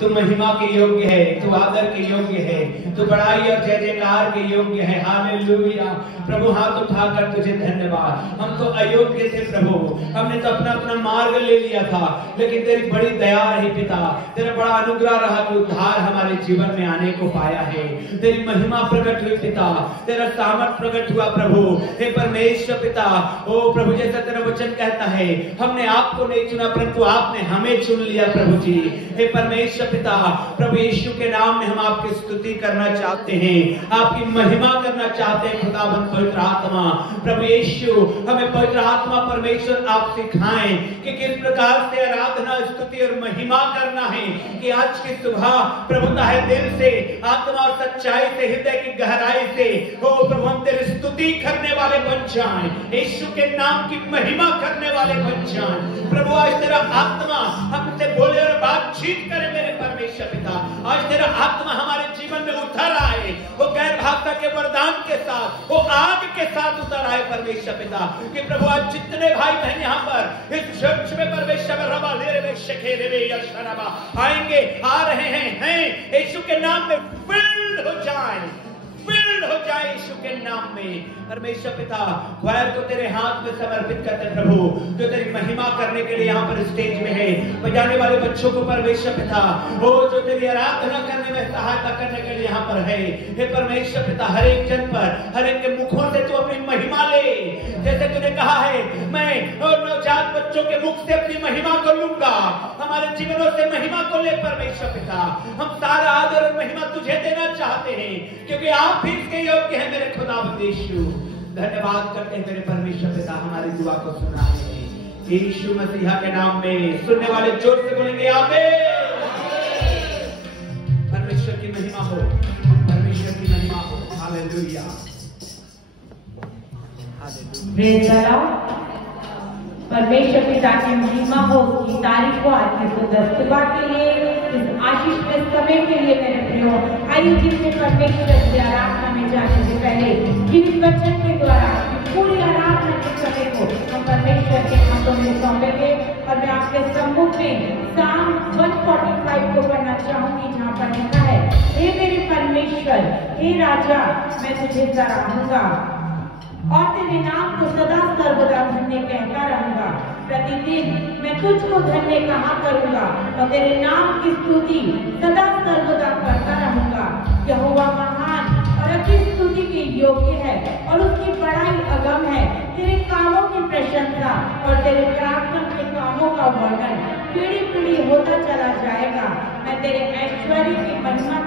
तू महिमा के योग्य है, तू आदर के योग्य है, तू बड़ाई और जय जयकार के योग्य है। हालेलुया। प्रभु हाथ उठाकर तुझे धन्यवाद। हम तो अयोग्य थे प्रभु, हमने तो अपना अपना मार्ग ले लिया था, लेकिन तेरी बड़ी दया रही पिता, तेरा बड़ा अनुग्रह रहा कि उद्धार हमारे जीवन में आने को पाया है। तेरी महिमा प्रकट हुई पिता, तेरा सामर्थ प्रकट हुआ प्रभु। हे परमेश्वर पिता, ओ प्रभु जैसा तेरा वचन कहता है, हमने आपको नहीं चुना परंतु आपने हमें चुन लिया प्रभु जी। हे परमेश्वर पिता, प्रभु यीशु के नाम में हम आपकी स्तुति करना चाहते हैं, आपकी महिमा करना चाहते हैं खुदावंद पवित्र आत्मा। प्रभु यीशु हमें पवित्र आत्मा परमेश्वर आप सिखाएं कि किस प्रकार से आराधना स्तुति और महिमा करना है, कि आज की सुबह प्रभु ताहे दिल से आत्मा और सच्चाई से हृदय की गहराई से हो प्रभु हम तेरी स्तुति करने वाले बन जाएं, यीशु के नाम की महिमा करने वाले बन जाएं। प्रभु आज तेरा आत्मा हमसे बोले और बातचीत करे मेरे परमेश्वर पिता। आज तेरा आत्मा हमारे जीवन में उतर आए, वो गैर भाषा के वरदान के साथ, वो आग के साथ उतर आए परमेश्वर पिता। कि प्रभु आज जितने भाई बहन यहाँ पर इस चर्च में परमेश्वर रबा ले रे शखे रे या शराबा आएंगे, आ रहे हैं यीशु के नाम में फिल्ड हो जाए, फिल्ड हो जाए यीशु के नाम में। परमेश्वर पिता ख्वार को तेरे हाथ में समर्पित करते प्रभु, जो तेरी महिमा करने के लिए यहाँ पर स्टेज में है, बजाने वाले बच्चों को परमेश्वर पिता वो जो तेरी आराधना करने में सहायता करने के लिए यहाँ पर है। हे परमेश्वर पिता हर एक जन पर, हर एक के मुखों से तू अपनी महिमा ले, जैसे तूने कहा है मैं नवजात बच्चों के मुख से अपनी महिमा को लूंगा। हमारे जीवनों से महिमा को ले परमेश्वर पिता, हम सारा आदर और महिमा तुझे देना चाहते हैं, क्योंकि आप भी इसके योग्य हैं मेरे खुदावंद यीशु। धन्यवाद करते हैं मेरे परमेश्वर पिता, हमारी दुआ को सुना है यीशु मसीहा के नाम में। सुनने वाले जोर से बोलेंगे आमीन। परमेश्वर की महिमा हो, परमेश्वर की महिमा हो। Hallelujah, hallelujah. परमेश्वर पिता की महिमा हो, उसकी तारीफ को आज की सुंदर सुबह के लिए, इस आशीष के समय के लिए मेरे प्रियो आइए जिससे परमेश्वर की आराधना में जाने से पहले इस वचन के द्वारा पूरी आराधना के समय को हम परमेश्वर के हाथों में सौंपेंगे। और मैं आपके सम्मुख में साम 145 को पढ़ना चाहूंगी, जहाँ पर लिखा है, हे मेरे परमेश्वर, हे राजा, मैं तुझे सराहूंगा और तेरे नाम को सदा सर्वदा धन्य कहता रहूंगा। प्रतिदिन मैं तुझको धन्य कहा करूंगा और तेरे नाम की स्तुति सदा सर्वदा करता रहूंगा। यहोवा महान और अति स्तुति के योग्य है और उसकी बड़ाई अगम है। तेरे कामों की प्रशंसा और तेरे पराक्रम के कामों का वर्णन पीढ़ी पीढ़ी होता चला जाएगा। मैं तेरे ऐश्वर्य की महिमा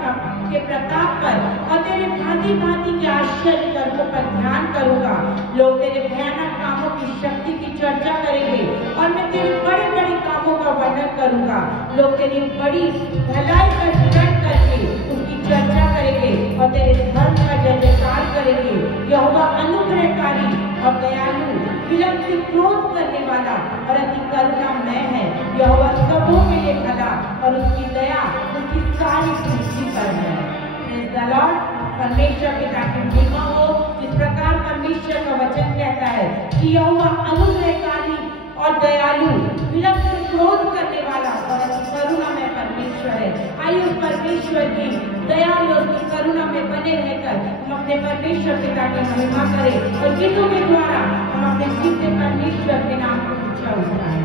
के प्रताप पर और तेरे भांति भांति के आश्चर्य कर्मों पर ध्यान करूंगा। लोग तेरे भयानक कामों की शक्ति की चर्चा करेंगे और मैं तेरे बड़े बड़े कामों का वर्णन करूंगा। लोग तेरी बड़ी भलाई का स्मरण करके उसकी चर्चा करेंगे और तेरे धर्म का जय जयकार करेंगे। यहोवा अनुग्रहकारी और दयालु, विलंब से क्रोध करने वाला और अति करुणामय है। यहोवा सबों के लिए भला और उसकी दया उसकी सारी सृष्टि पर है। Praise the Lord. परमेश्वर पिता की महिमा हो। इस प्रकार परमेश्वर का वचन कहता है कि यहोवा अनुग्रहकारी और दयालु, विलंब से क्रोध करने वाला और करुणा में परमेश्वर है। आइए उस परमेश्वर की दया और उसकी करुणा में बने रहकर हम अपने परमेश्वर पिता की महिमा करें और गीतों के द्वारा हम अपने जीते परमेश्वर के नाम को ऊंचा उठाएं।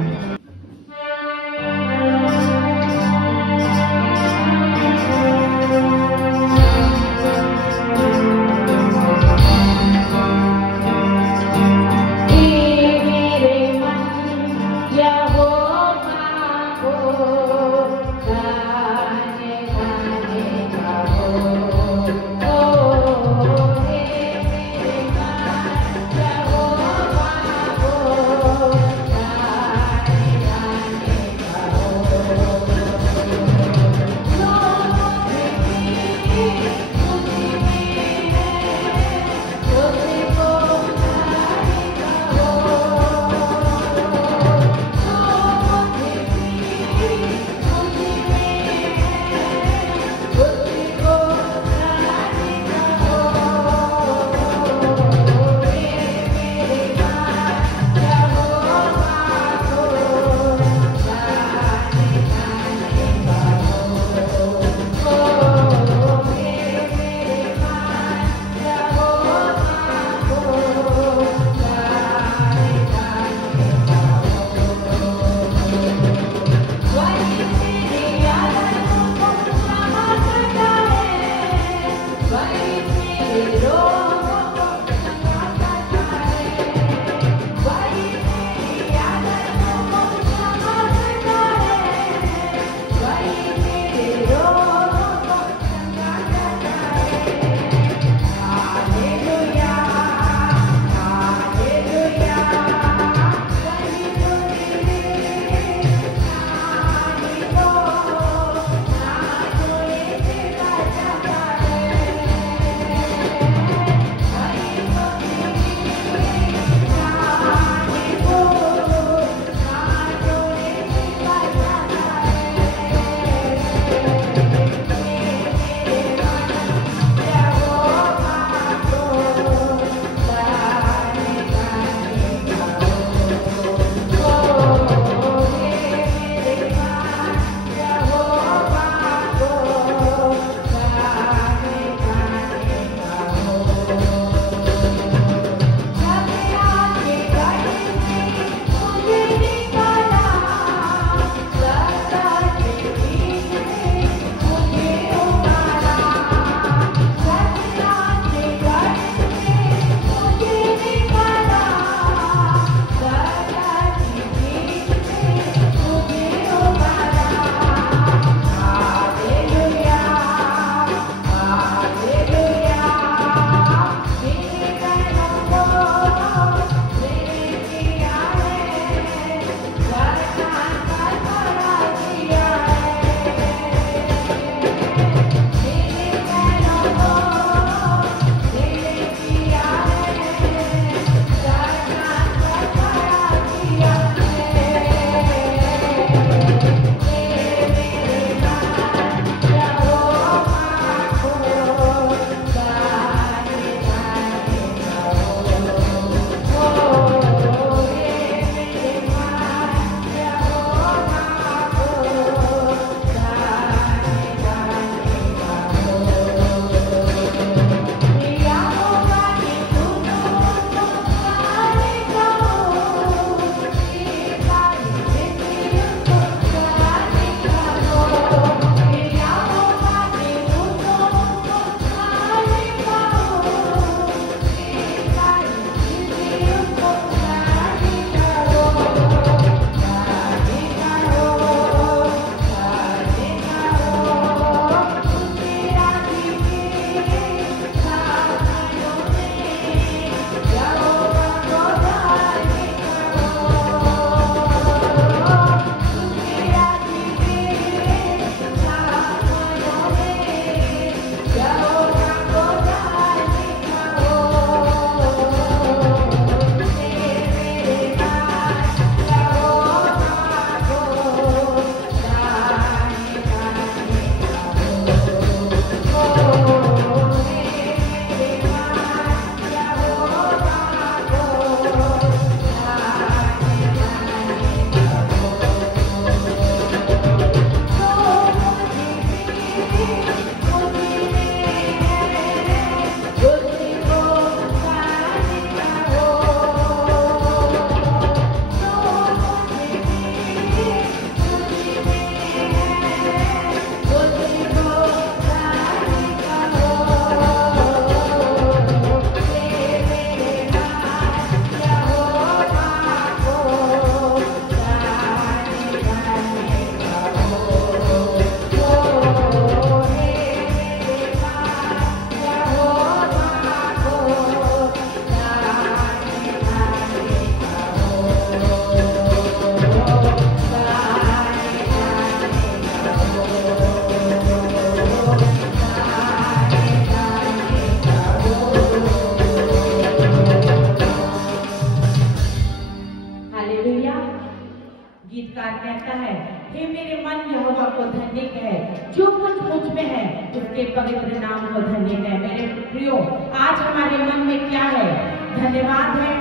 गीतकार कहता है, हे मेरे मन यहोवा को धन्य कह, जो कुछ मुझ में है उसके पवित्र नाम को धन्य कह। मेरे प्रियो, आज हमारे मन में क्या है? धन्यवाद है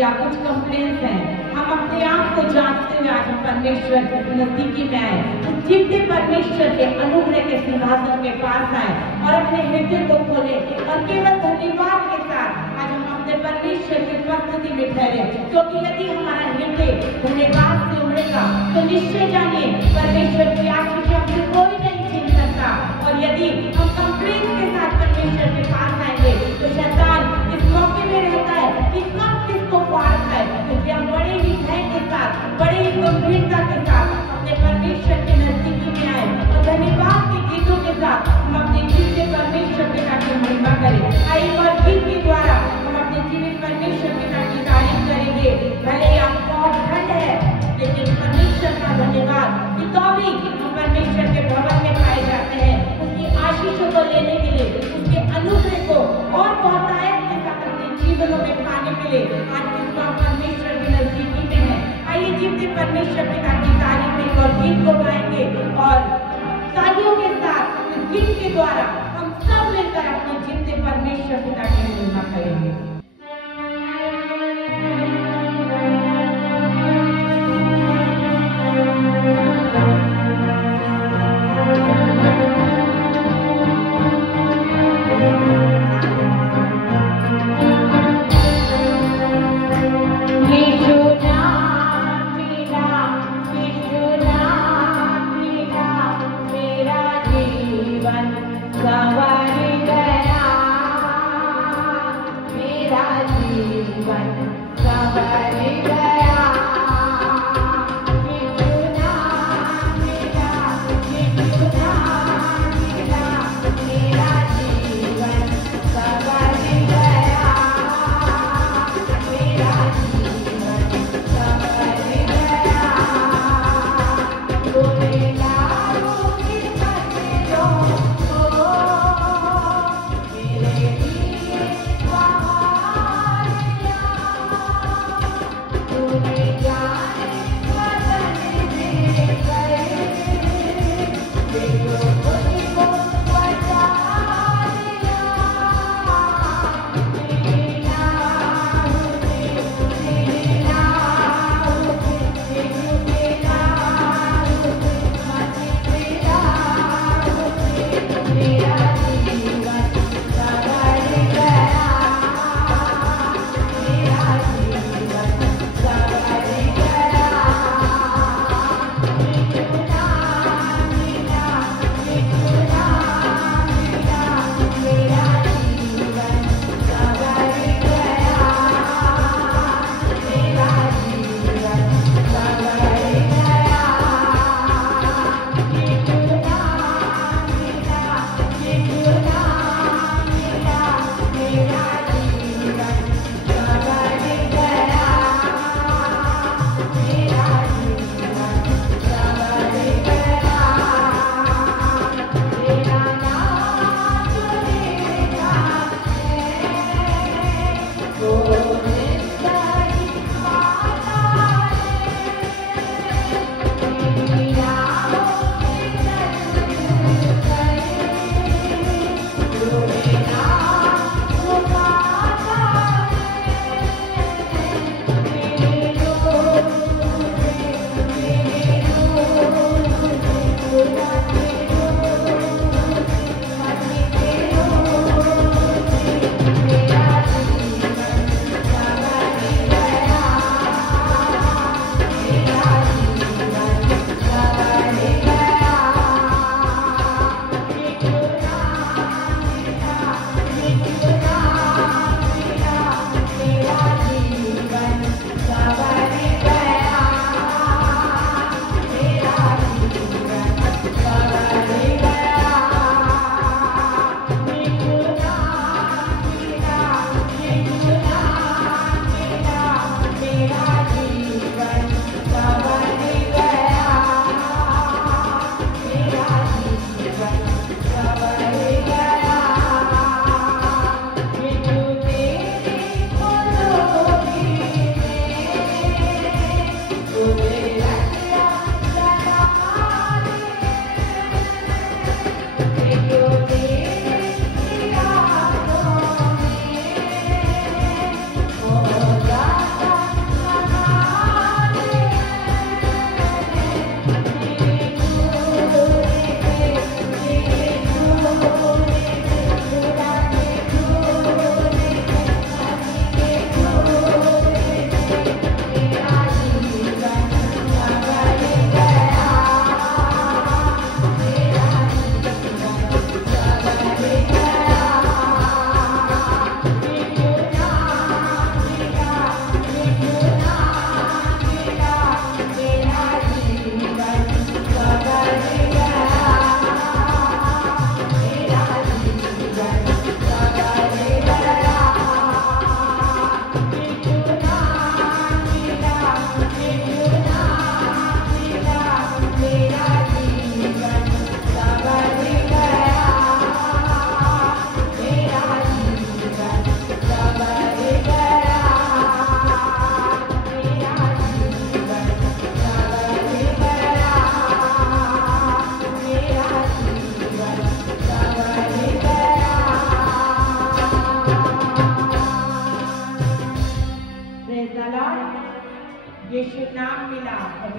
या कुछ कंप्लेंट्स हैं? हम अपने आप को जांचते हुए आज परमेश्वर के नजदीकी में आए, जितने परमेश्वर के अनुग्रह के सिंहासन के पास आए और अपने हृदय को खोले और केवल धन्यवाद के साथ आज हम अपने परमेश्वर की उपस्थिति में ठहरे। क्योंकि यदि हमारा हृदय धन्यवाद से उमड़ेगा तो निश्चय जानिए परमेश्वर की आशीष हमसे कोई नहीं छीन सकता। और यदि हम कंप्लेंट के साथ परमेश्वर के पास आएंगे तो शैतान इस मौके में रहता है कि कब किसको फाड़ खाए। क्योंकि हम बड़े ही भय के साथ, बड़े ही गंभीरता के साथ अपने परमेश्वर के नजदीकी में आए और धन्यवाद के गीतों के साथ हम अपने जीवित परमेश्वर पिता की महिमा करें। आइए और गीत के द्वारा हम अपने जीवित परमेश्वर पिता की तारीफ करेंगे। भले ही आप बहुत ठंड है, लेकिन परमेश्वर का धन्यवाद कि तो भी हम परमेश्वर के भवन में पाए जाते हैं, उसकी आशीषों को लेने के लिए, उसके अनुग्रह को और बहुतायत के साथ अपने जीवनों में पाने के लिए आज परमेश्वर के नजदीकी में है। आइए जीवित परमेश्वर पिता की तारीफ में और गीत को गाएंगे और तालियों के साथ इस गीत के द्वारा हम सब मिलकर अपने जीवित परमेश्वर पिता की महिमा करेंगे। सवार गया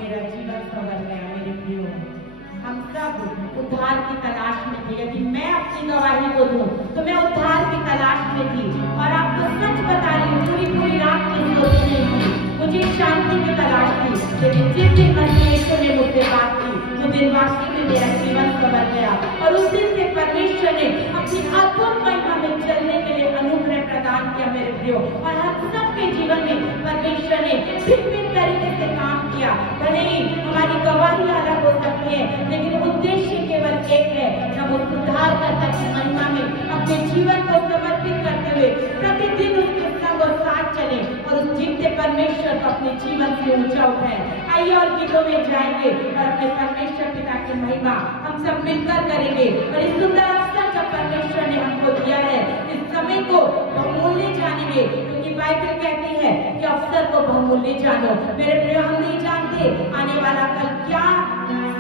मेरा जीवन संवर गया। मेरे प्रियो, हम सब उद्धार की तलाश में थे। यदि मैं अपनी गवाही को दूं तो मैं उद्धार की तलाश में थी, और आपको सच बता रही हूँ, पूरी पूरी रात में सोती नहीं थी। मुझे शांति की तलाश थी, लेकिन जिस दिन परमेश्वर ने मुझसे बात की, उस दिन वाकई में मेरा जीवन संवर गया। और उस दिन से परमेश्वर ने अपनी अद्भुत महिमा में चलने के लिए अनुग्रह प्रदान किया। मेरे प्रियो, और हम सबके जीवन में परमेश्वर ने भिन्न तरीके से काम किया। भले ही हमारी गवाही अलग हो सकती है, लेकिन उद्देश्य केवल एक है, हम उस उद्धारकर्ता की महिमा में अपने जीवन को समर्पित करते हुए प्रतिदिन उसके संग और साथ चले, और उस जीवते परमेश्वर को अपने जीवन से ऊंचा उठाए। आइए और गीतों में जाएंगे और अपने परमेश्वर पिता की महिमा हम सब मिलकर करेंगे। और इस सुंदर अवसर जब परमेश्वर ने हमको दिया है, इस समय को बहुमूल्य जानेंगे, क्योंकि बाइबल कहती है कि अवसर को बहुमूल्य जानो। मेरे प्रिय, हम नहीं जानते आने वाला कल क्या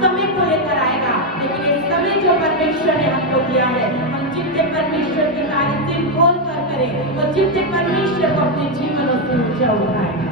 समय को लेकर आएगा, लेकिन इस समय जो परमेश्वर ने हमको दिया है, हम जितने परमेश्वर के कार्य दिल खोल कर करें, और जितने परमेश्वर को अपने जीवनों से ऊंचा उठाएगा।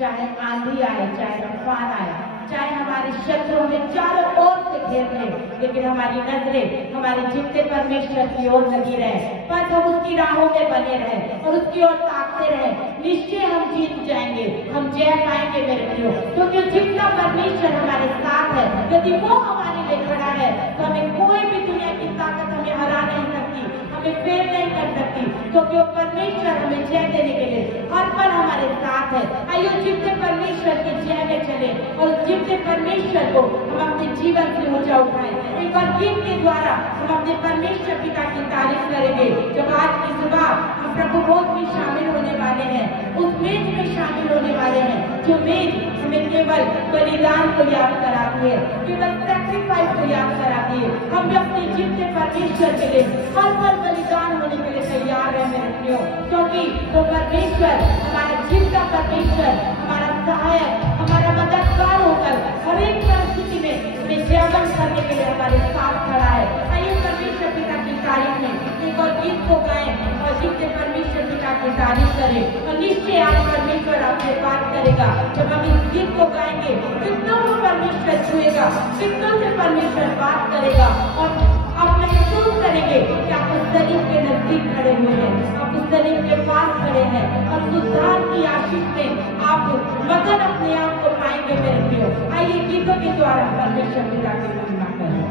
चाहे आंधी आए, चाहे तूफान आए, चाहे हमारे शत्रु हमें चारों ओर से घेर ले, लेकिन हमारी नजरें हमारे जीते परमेश्वर की ओर लगी रहे। बस हम उसकी राहों में बने रहे और उसकी ओर ताकते रहे, निश्चय हम जीत जाएंगे, हम जय पाएंगे मेरे प्रियो। क्योंकि जितना परमेश्वर हमारे साथ है, यदि वो हमारे लिए खड़ा है तो हमें कोई भी दुनिया की ताकत हमें हरा नहीं सकती, हमें फेल नहीं कर सकती, क्योंकि वो परमेश्वर हमें जय देने के लिए हर पल हमारे साथ है। आइए जितने परमेश्वर की जय में चले और जितने परमेश्वर को हम अपने जीवन से ऊंचा उठाए। एक बार गीत के द्वारा हम अपने परमेश्वर पिता की तारीफ करेंगे। जब आज की सुबह हम प्रभु भोज में शामिल होने वाले हैं, उस मेज में शामिल होने वाले हैं जो मेज हमें केवल बलिदान को याद कराती है, केवल सैक्रिफाइस को याद कराती है। हम भी अपने जितने परमेश्वर के लिए हर पल बलिदान होने के लिए तैयार है मेरे प्रियो, क्योंकि तो परमेश्वर हमारा जिंदा परमेश्वर, हमारा सहायक, हमारा मददगार होकर हर एक परिस्थिति में हमें जयवंत करने के लिए हमारे साथ खड़ा है। आइए परमेश्वर पिता की तारीफ में एक और गीत को गाएं और जितने परमेश्वर पिता की तारीफ करें, और निश्चय आज परमेश्वर आपसे बात करेगा। जब हम इस गीत को गाएंगे, कितनों को परमेश्वर छुएगा, कितनों से परमेश्वर बात करेगा, और आप महसूस करेंगे कि आप उस शरीर के नजदीक खड़े हुए हैं, आप उस शरीर के पास खड़े हैं, और उद्धार की आशीष में आप मगन अपने आप को पाएंगे मेरे प्रियो। आइए गीतों के द्वारा परमेश्वर पिता की महिमा करें।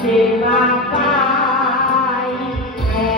सेवा पाई है।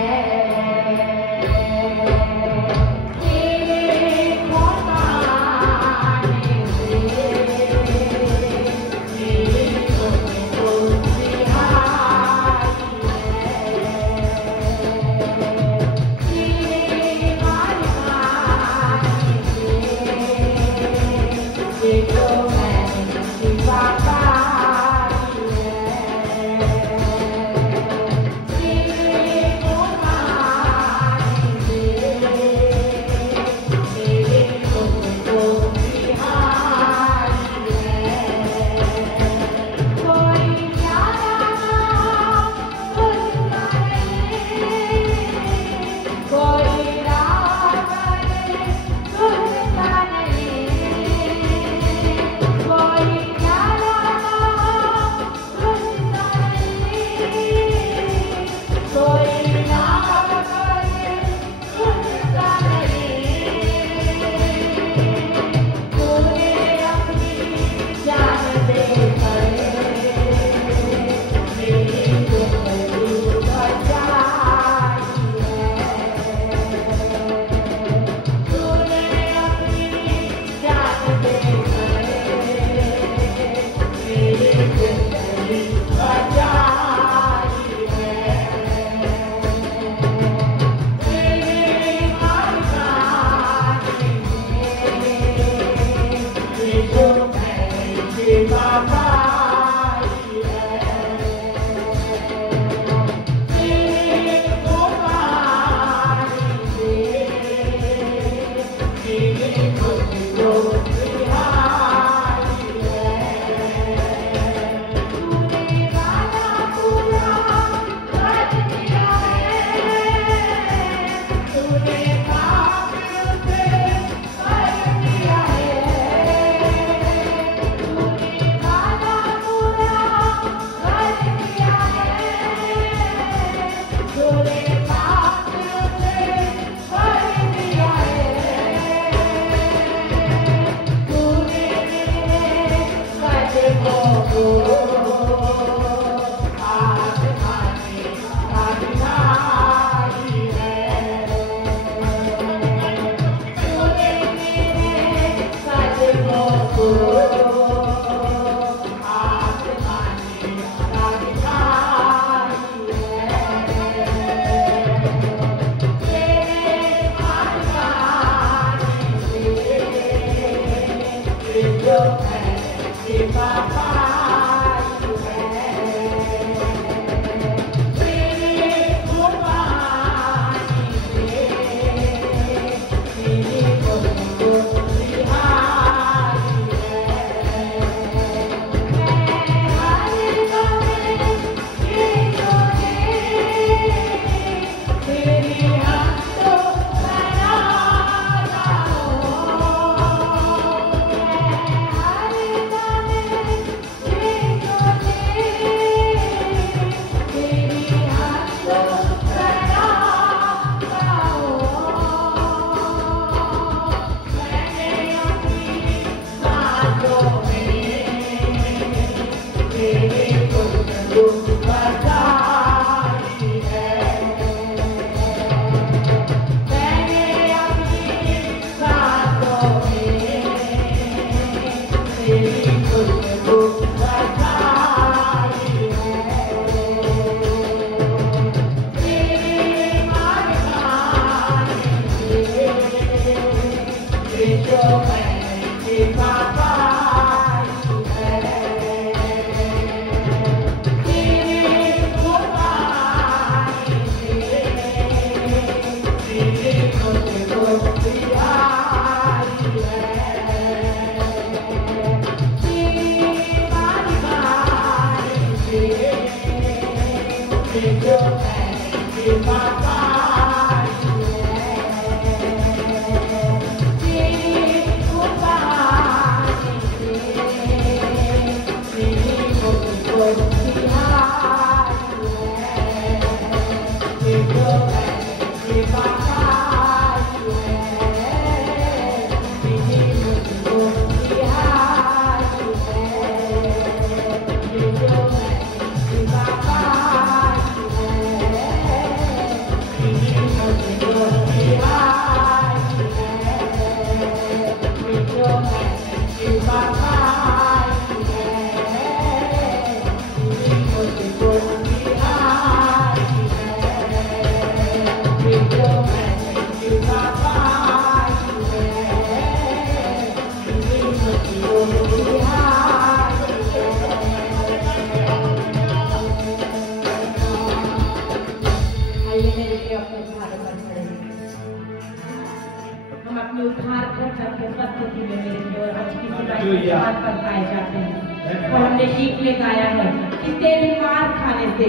और हमने गीत में गाया है कि तेरे मार खाने से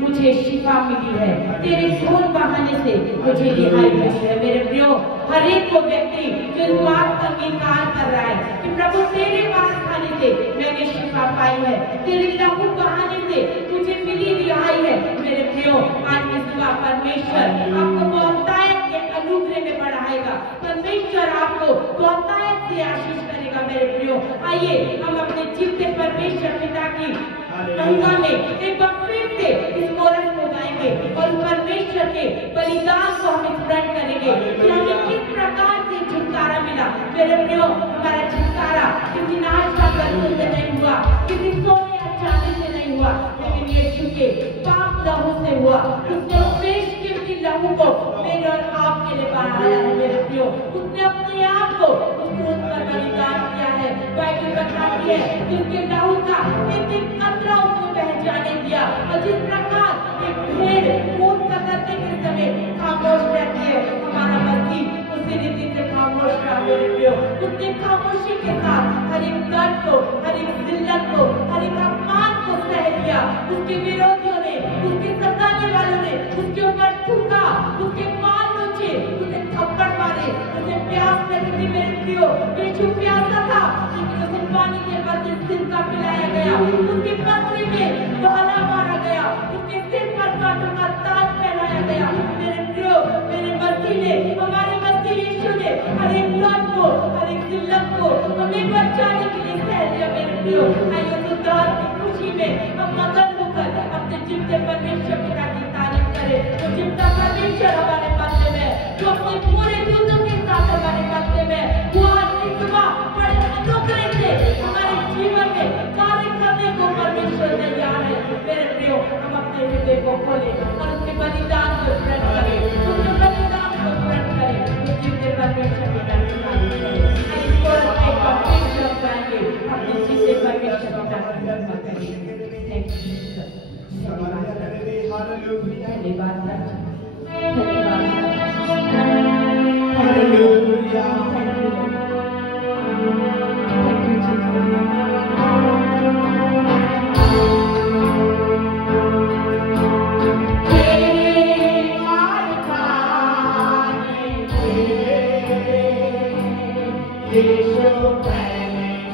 मुझे शिफा मिली है, तेरे खून बहाने से मुझे रिहाई मिली है। मेरे प्रियो, हर एक को व्यक्ति जो इस बात का इंकार कर रहा है कि प्रभु तेरे मार खाने से मैंने शिफा पाई है, तेरे लहू बहाने से मुझे मिली रिहाई है। मेरे प्रियो, आज की सुबह परमेश्वर आपको बहुतायत के अनुग्रह में बढ़ाएगा, परमेश्वर आपको बहुतायत से आशीष करेगा। मेरे प्रियो, आइए हम अपने जीवते परमेश्वर पिता की महिमा में एक बार फिर से इस कोरस को गाएंगे और परमेश्वर के बलिदान को हम स्मरण करेंगे कि हमें किस प्रकार से छुटकारा मिला। मेरे प्रियो, हमारा छुटकारा किसी नाश का वस्तु से नहीं हुआ, किसी सोने या चांदी से नहीं हुआ, लेकिन यीशु के पाप लहू से हुआ। उसने श्रेष्ठ कीमती लहू को मेरे और आपके लिए बहाया है। मेरे प्रियो, उसने अपने आप को उस क्रूस पर बलिदान किया है। बाइबल बताती है कि उसके लहू का एक कतरा उसको पहचाने दिया, और जिस प्रकार एक भेड़ खून कतरने के समय खामोश रहती है, हमारा मसीह उसी रीति से खामोश रहा। मेरे प्रियो, उसने खामोशी के साथ हर एक दर्द को, हर एक जिल्लत को, हर एक अपमान को सह लिया। उसके विरोधियों ने, उसके सताने वालों ने उसके ऊपर थूका, उसके बाल नोचे, उसे थप्पड़ मारे, उसे प्यास लगी थी। मेरे प्रियो, यीशु प्यासा था, लेकिन उसे पानी के बदले सिरका पिलाया गया, उसकी पत्नी में भाला मारा गया, उसके सिर पर कांटों का ताज पहनाया गया। मेरे प्रियो, मेरे मसीह ने, हमारे मसीह यीशु ने हर एक दर्द को, हर एक जिल्लत को हमें बचाने के लिए सह लिया। मेरे प्रियो, आइए उस दर्द की खुशी में हम मगन होकर अपने जीवते परमेश्वर पिता की तारीफ करें। तो जितना परमेश्वर हमारे मध्य में, जो अपने पूरे दूतों के साथ हमारे मध्य में, वो आज की सुबह बड़े अनुग्रह से हमारे जीवन में कार्य करने को परमेश्वर तैयार है। मेरे प्रियो, हम अपने हृदय को खोलें और उसके बलिदान को स्मरण करें, उसके बलिदान को स्मरण करें, तो जीवते परमेश्वर पिता की तारीफ करें। आइए कोरस में परमेश्वर गाएंगे, अपने जीवते परमेश्वर पिता की महिमा करेंगे। Thank you Jesus. धन्यवाद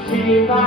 Shiva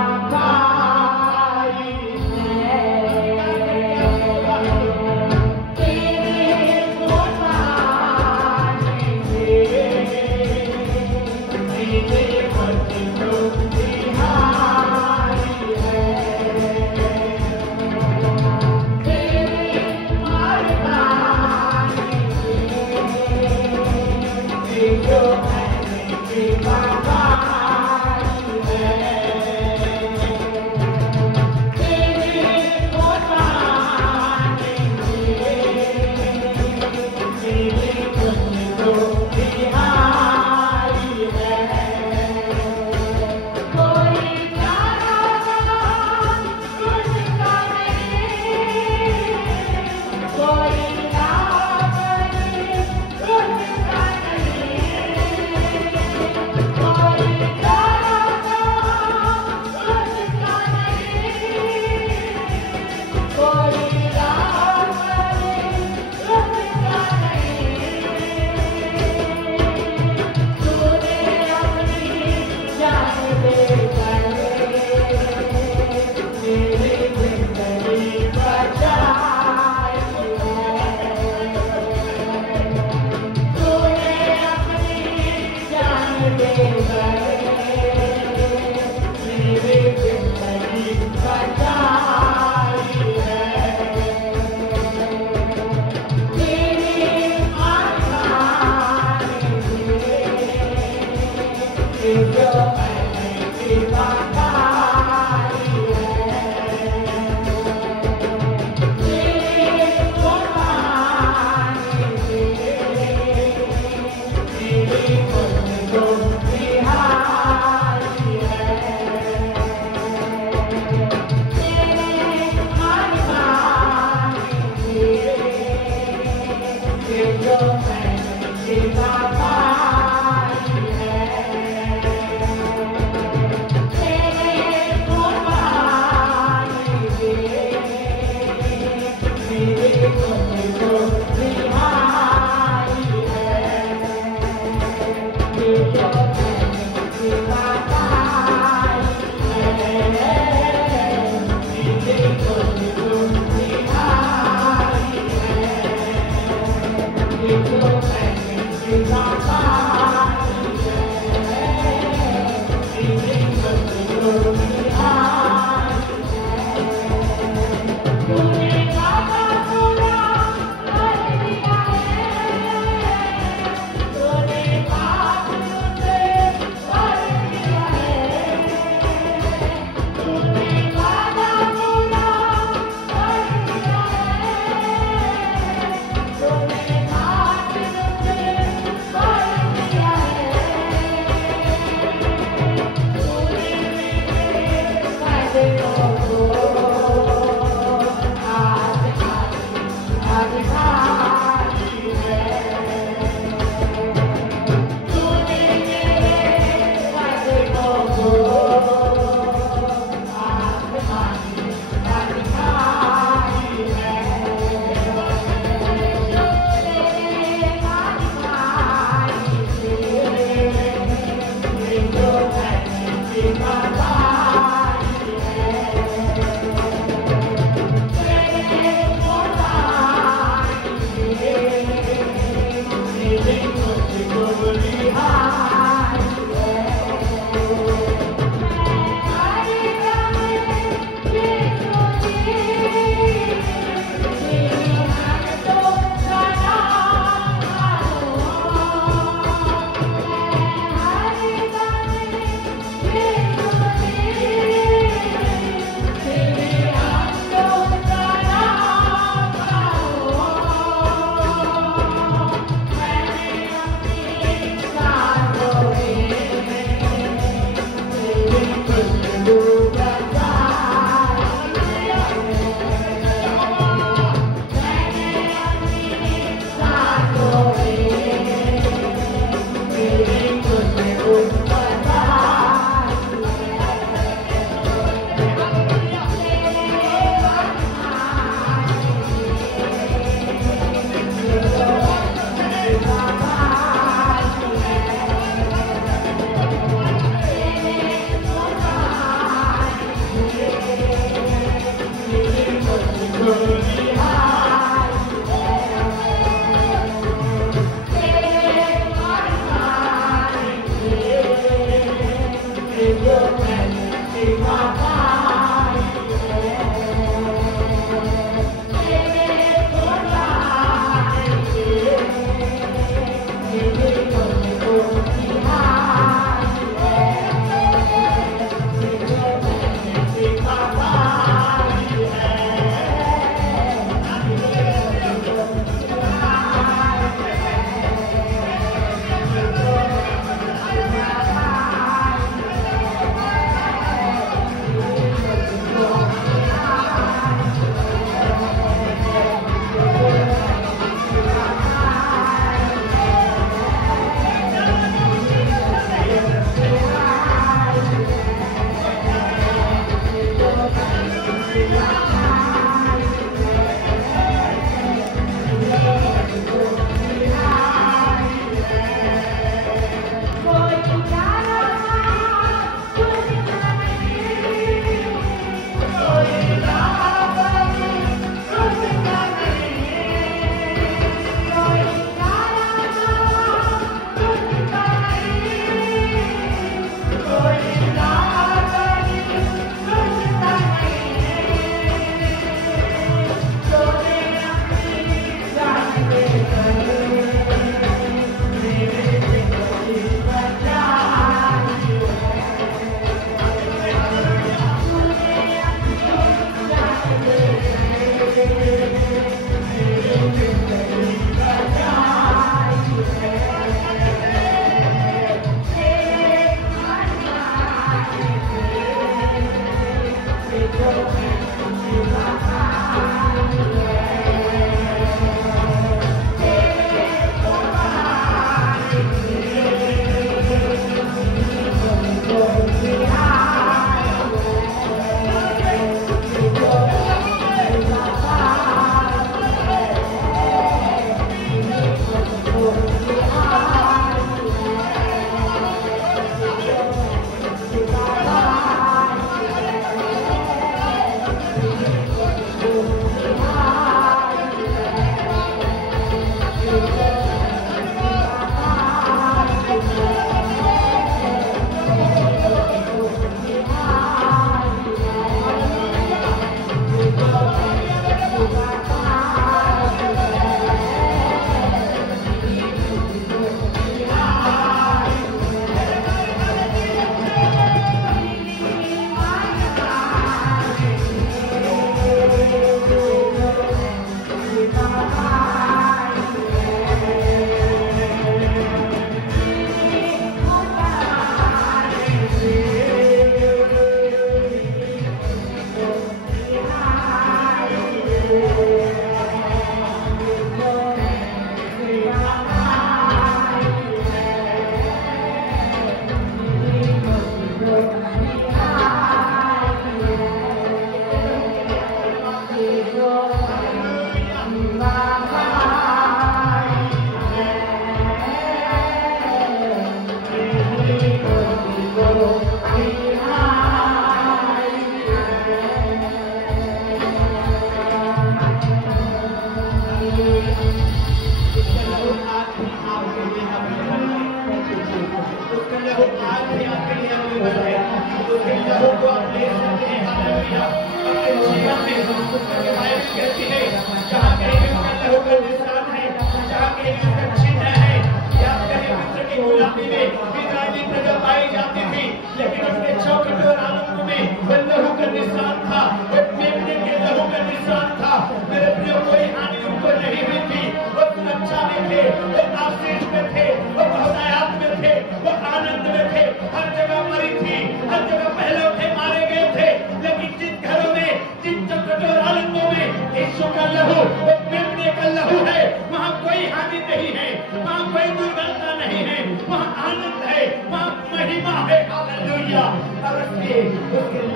करके बाइबल कहती है जहाँ कहीं उसका लहू का निशान है, जहाँ कहीं उसका चिन्ह है, याद करें मिस्र की गुलामी में इस्राएली प्रजा पाई जाती थी, लेकिन उसके चौखट और आलंगों में वो लहू का निशान था, वो मेमने के लहू का निशान था। मेरे प्रियो, कोई हानि उनको नहीं हुई थी, वो सुरक्षा में थे, वो आशीष में थे, वो बहुतायात में थे, वो आनंद में थे। हर जगह मरी थी, हर जगह पहले थे मारे गए थे, लेकिन जिन घरों में, जिन चौखट और आलंगों में यीशु का लहू, वो मेमने का लहू है, वहाँ कोई हानि नहीं है, वहाँ कोई दुर्घटना नहीं है, वहाँ आनंद है, वहाँ महिमा है। हालेलुया। और उसके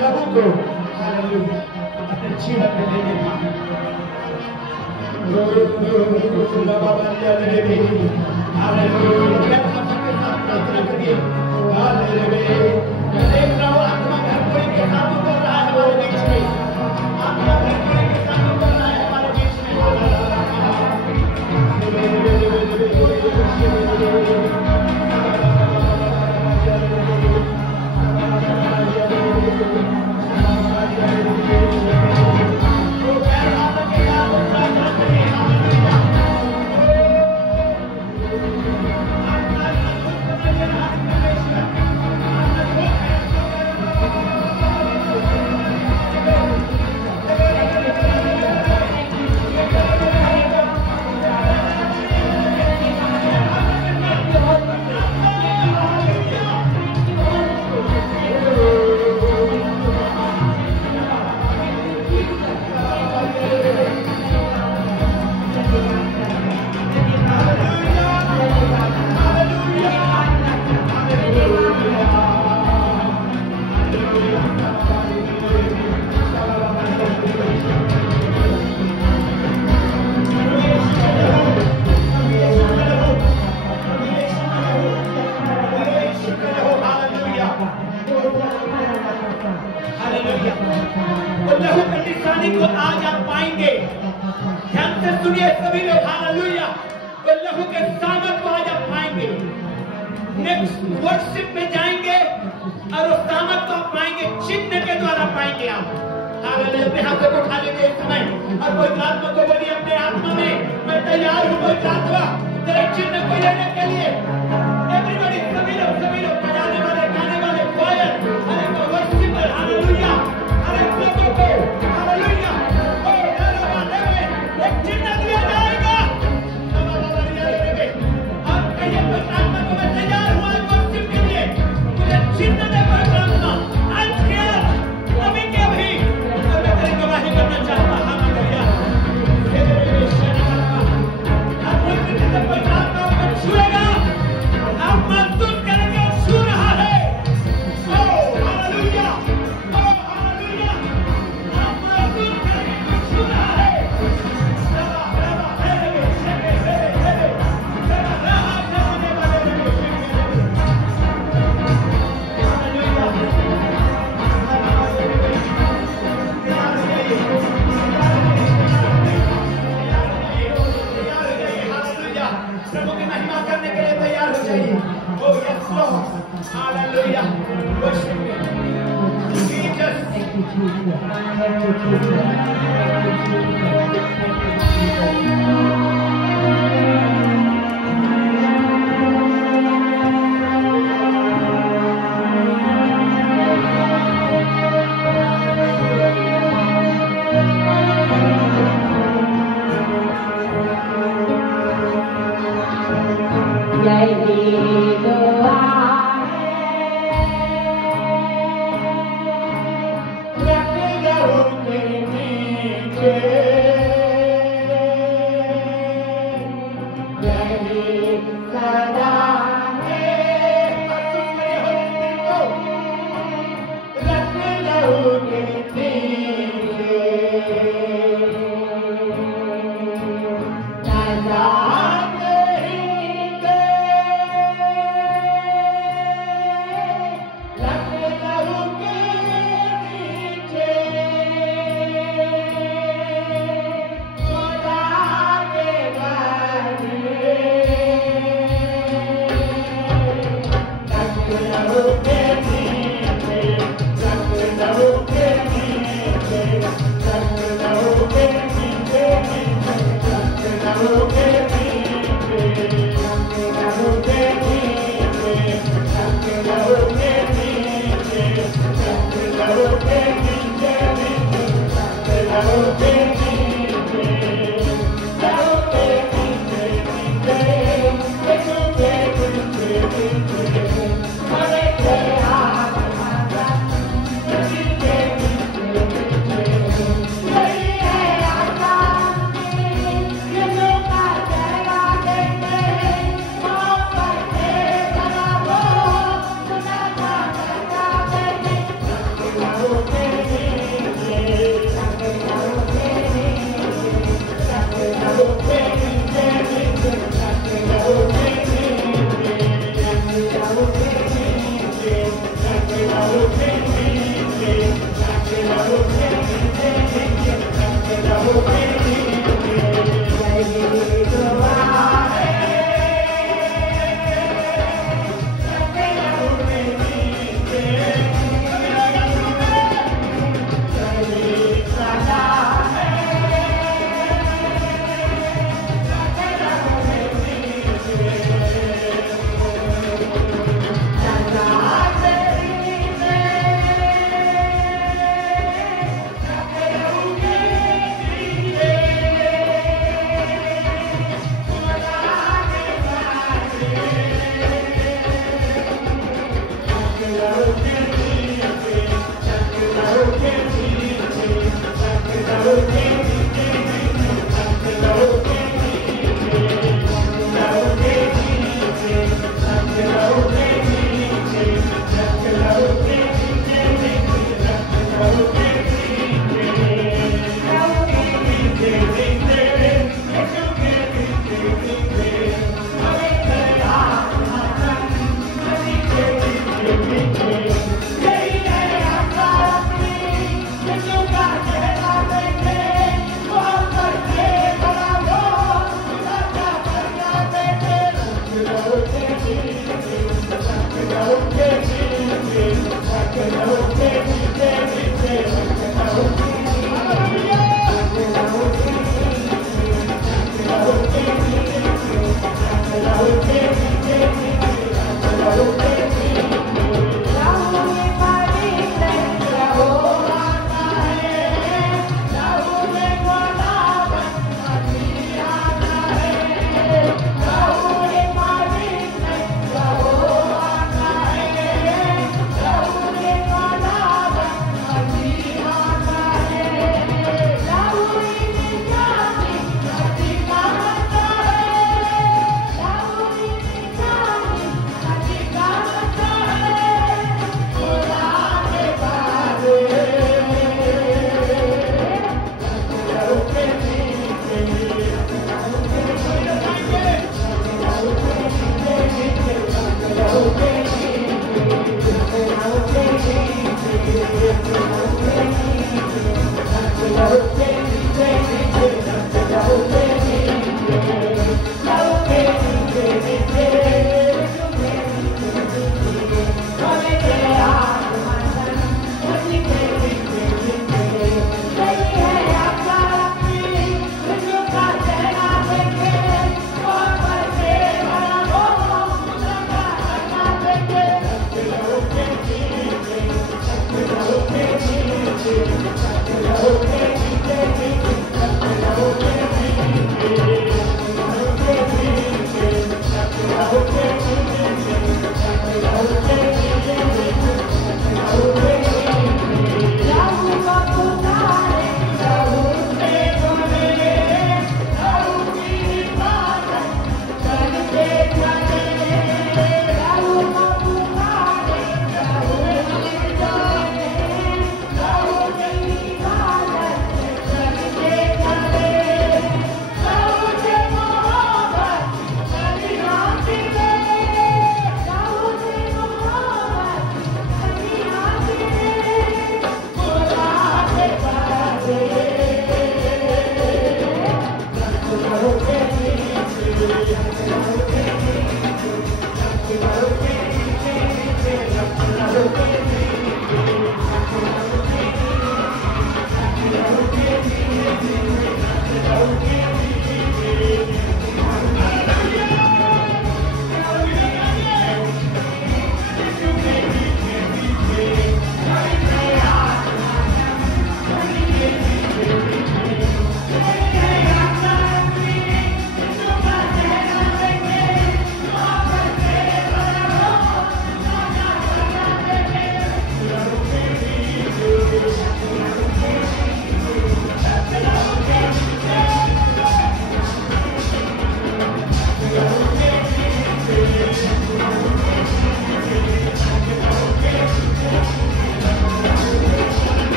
लहू को हालेलुया अपने जीवन में लेने का मैं देख रहा हूँ आत्मा घर कोई के साथ कर रहा है हमारे बीच में, आत्मा घर कोई के साथ कर रहा है हमारे बीच को आज आप पाएंगे। ध्यान से सुनिए सभी लोग, हालेलुया। वो लहू के सामर्थ को आज आप पाएंगे। नेक्स्ट वर्शिप में जाएंगे और उस सामर्थ को आप पाएंगे, चिन्ह के द्वारा पाएंगे आप। हालेलुया। अपने हाथों को उठा लीजिए इस समय और कोई आत्मा को बोलिए अपने आत्मा में, मैं तैयार हूँ कोई आत्मा तेरे चिन्ह को लेने के लिए। एवरीबॉडी, सभी लोग बजाने वाले, गाने वाले, क्वायर, अरे वर्शिपर, हालेलुया। अरे लोगों को हालेलुया, एक चिन्ह दिया जाएगा। आप कहिए आत्मा को मैं तैयार हूँ आज वर्शिप के लिए, मुझे चिन्ह दे आत्मा आज के अभी के अभी, और मैं तेरी गवाही करना चाहता हूँ। हालेलुया। आप जब कोई आत्मा को छुएगा, आप महसूस करेंगे छू रहा है। ओ हालेलुया, ओ हालेलुया, आप महसूस करेंगे छू रहा है। प्रभु की महिमा करने के लिए तैयार हो जाइए। ओ yes Lord, hallelujah. Worship Let's go.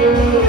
Hallelujah.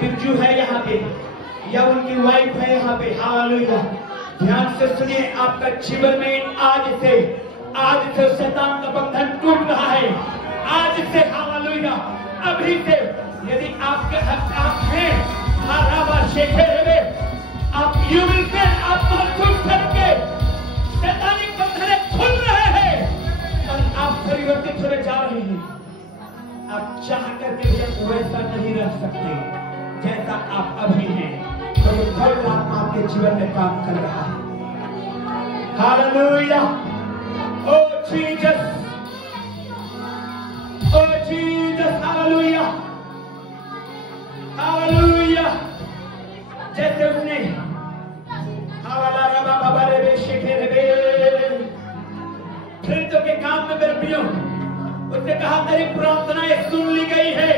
Birju है यहाँ पे या उनकी वाइफ है यहाँ पे, हालेलुया। ध्यान से सुनिए, आपका जीवन में आज से शैतान का बंधन टूट रहा है, आज से, हालेलुया, अभी से। यदि आपके आप हैं, आप यू विल फील, आप महसूस करके शैतानी बंधन खुल रहे हैं और आप परिवर्तित होने जा रहे हैं। आप चाह करके भी वैसा नहीं रह सकते जैसा आप अभी हैं, तो पवित्र आत्मा आपके जीवन में काम कर रहा है। हालेलुया, ओ जीसस, ओ जीसस, हालेलुया, हालेलुया। जैसे उसने फिर के काम में मेरे प्रियो, उसने कहा तेरी प्रार्थनाएं सुन ली गई है।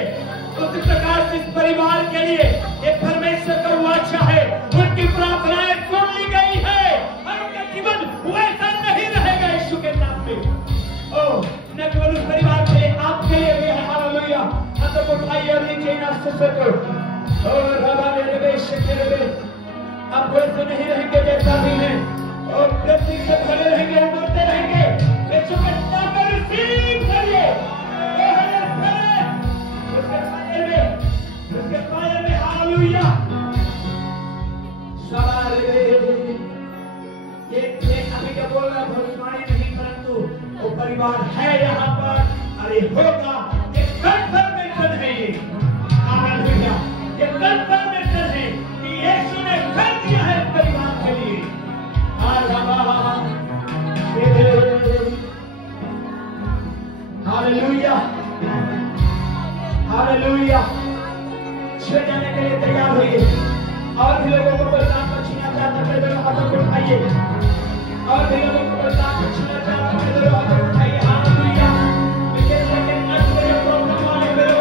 उस प्रकार से इस परिवार के लिए एक परमेश्वर का वाचा है, उनकी प्रार्थनाएं सुन ली गई है और उनका जीवन वैसा नहीं रहेगा यीशु के नाम में। ओ न केवल उस परिवार के लिए, आपके लिए भी है। हालेलुया। हाथ को उठाइए और नीचे नास्ते को, और रबा ले ले शेके, आप वैसे नहीं रहेंगे जैसा भी है, और गति से खड़े रहेंगे, उड़ते रहेंगे। यीशु के नाम में रिसीव करिए। उसके पाए में हालेलुया। ये अभी क्या बोल रहा, भविष्यवाणी नहीं, परंतु वो परिवार है यहाँ पर, अरे होगा, ये कंफर्मेशन है, ये हालेलुया, ये कंफर्मेशन है कि यीशु ने कर दिया है इस परिवार के लिए। Hallelujah, hallelujah. छह जाने के लिए तैयार होइए, और भी लोगों को बलिदान पर छीना चाहता है, दोनों हाथों को उठाइए, और भी लोगों को बलिदान पर छीना चाहता है, दोनों हाथों को उठाइए। हालेलुया।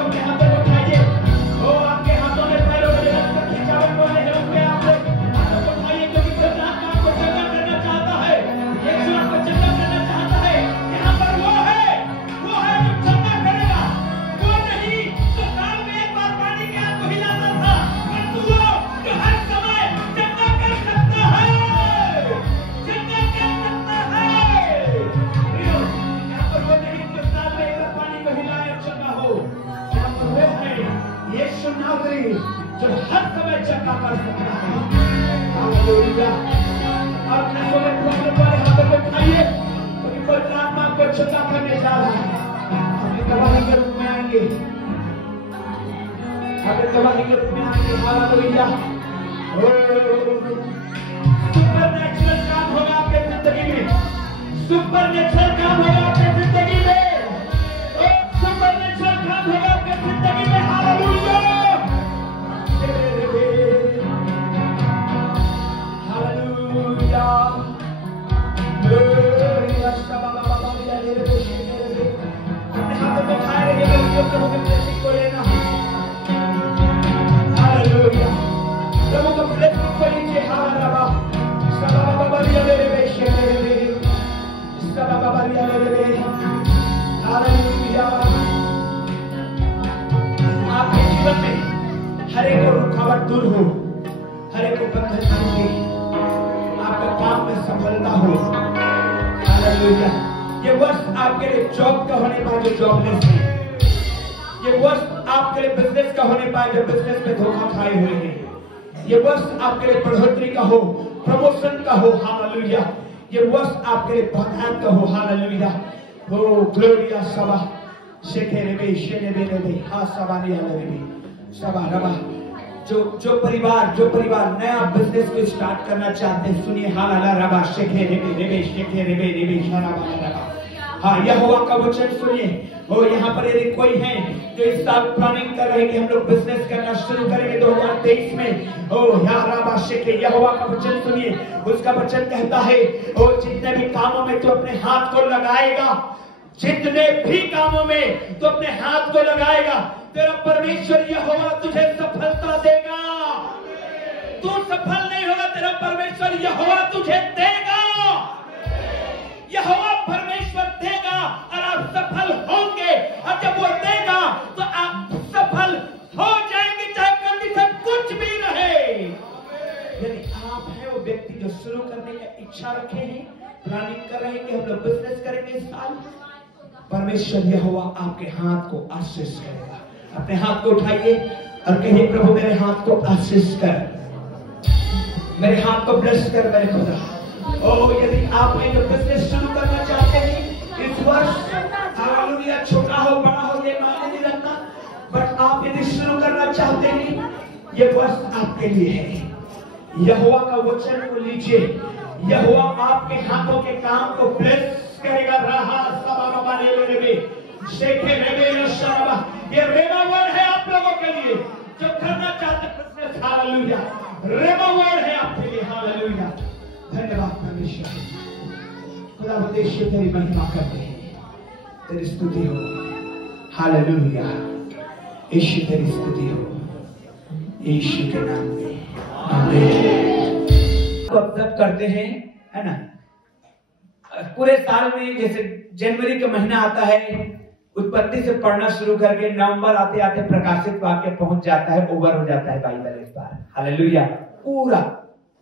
अपने हाथों को उठाइए, ओ आपके हाथों में पैरों में रक्त खिंचावन वाले हैं, उनके आप हाथों को उठाइए, क्योंकि प्रधान आपको चंगा करना चाहता है, यीशु आपको चंगा करना चाहता है। यहाँ पर वो है जो चंगा करेगा, वो नहीं तो साल में एक बार पानी के हाथ को हिलाता था, परंतु वो जो हर समय चंगा कर सकता है, चंगा कर सकता है। यहाँ पर वो नहीं जो साल में एक बार पानी को हिलाए और चंगा हो, यहाँ पर वो है यीशु नाज़री जो हर समय चंगा कर सकता है। हालेलुया। और नशों में प्रॉब्लम वाले हाथों को उठाइए, क्योंकि पवित्र आत्मा आपको चंगा करने जा रहा है। अपने गवाही के रूप में आएंगे, अपने गवाही के रूप में आएंगे। हालेलुया। सुपरनैचुरल काम होगा आपके जिंदगी में, सुपरनैचुरल काम होगा आपके जिंदगी में, सुपरनैचुरल काम होगा आपके जिंदगी में। Hallelujah, hallelujah. अपने हाथों में खाए रहिए, बल्कि प्रभु के ब्लेसिंग को लेना। हालेलुया। प्रभु का ब्लेसिंग को लीजिए। हालेलुया। हालेलुया। आपके जीवन में हर एक रुकावट दूर हो, हर एक बंधन टूटे, आपका काम में सफलता हो। हालेलुया। ये वर्ष आपके लिए जॉब का होने पाए जो जॉबलेस है, ये वर्ष आपके लिए बिजनेस का होने पाए जो बिजनेस में धोखा खाए हुए हैं, ये वर्ष आपके लिए बढ़ोतरी का हो, प्रमोशन का हो। हालेलुया। ये वर्ष आपके लिए बरकत का हो। हालेलुया। ओ ग्लोरिया सभा शेखेरेबे शेनेबेरेबे हा सवानिया लेबे सभा रबा। जो परिवार नया बिजनेस को स्टार्ट करना चाहते हैं, सुनिए। हालेलुया। रबा शेखेरेबे शराबा रबा। हाँ, यहोवा का वचन सुनिए। और यहाँ पर यदि कोई है जो इस साल प्लानिंग कर रहे हैं कि हम लोग बिजनेस करना शुरू करेंगे 2023 में, ओ याराबा शेखे, यहोवा का वचन सुनिए। उसका वचन कहता है, ओ जितने भी कामों में तू अपने हाथ को लगाएगा, जितने भी कामों में तू अपने हाथ को लगाएगा, तेरा परमेश्वर यहोवा तुझे सफलता देगा। तू सफल नहीं होगा, तेरा परमेश्वर यहोवा तुझे देगा। यहोवा परमेश्वर देगा और आप सफल होंगे, और जब वो देगा तो आप सफल हो जाएंगे, चाहे कंडीशन यदि आप हैं वो व्यक्ति जो शुरू करने का इच्छा रखे हैं, प्लानिंग कर रहे हैं कि हम लोग बिजनेस करेंगे इस साल, परमेश्वर यहोवा आपके हाथ को आशीष करेगा। अपने हाथ को उठाइए और कहिए, प्रभु मेरे हाथ को आशीष कर, मेरे हाथ को ब्लेस कर मेरे खुदा। ओ यदि आप हैं जो बिजनेस शुरू करना चाहते हैं इस वर्ष, हालेलुया, छोटा हो बड़ा हो ये मायने नहीं रखता, बट आप यदि शुरू करना चाहते हैं ये वर्ष आपके लिए है। यहोवा का वचन को लीजिए, यहोवा आपके हाथों के काम को ब्लेस करेगा। रहा सबाबा रेबे शेखे रेबे शराबा, ये रेबा वर्ड है आप लोगों के लिए जो करना चाहते हैं। हालेलुया, रेबा वर्ड है आपके लिए। हालेलुया, धन्यवाद परमेश्वर। खुदा उद्देश्य तेरी महिमा करते हैं, तेरी स्तुति हो। हालेलुया, यीशु तेरी स्तुति हो, यीशु के नाम में आमीन। ऑब्जर्व करते हैं, है ना, पूरे साल में जैसे जनवरी का महीना आता है, उत्पत्ति से पढ़ना शुरू करके नवंबर आते आते प्रकाशित वाक्य पहुंच जाता है, ओवर हो जाता है बाइबल इस बार। हालेलुया, पूरा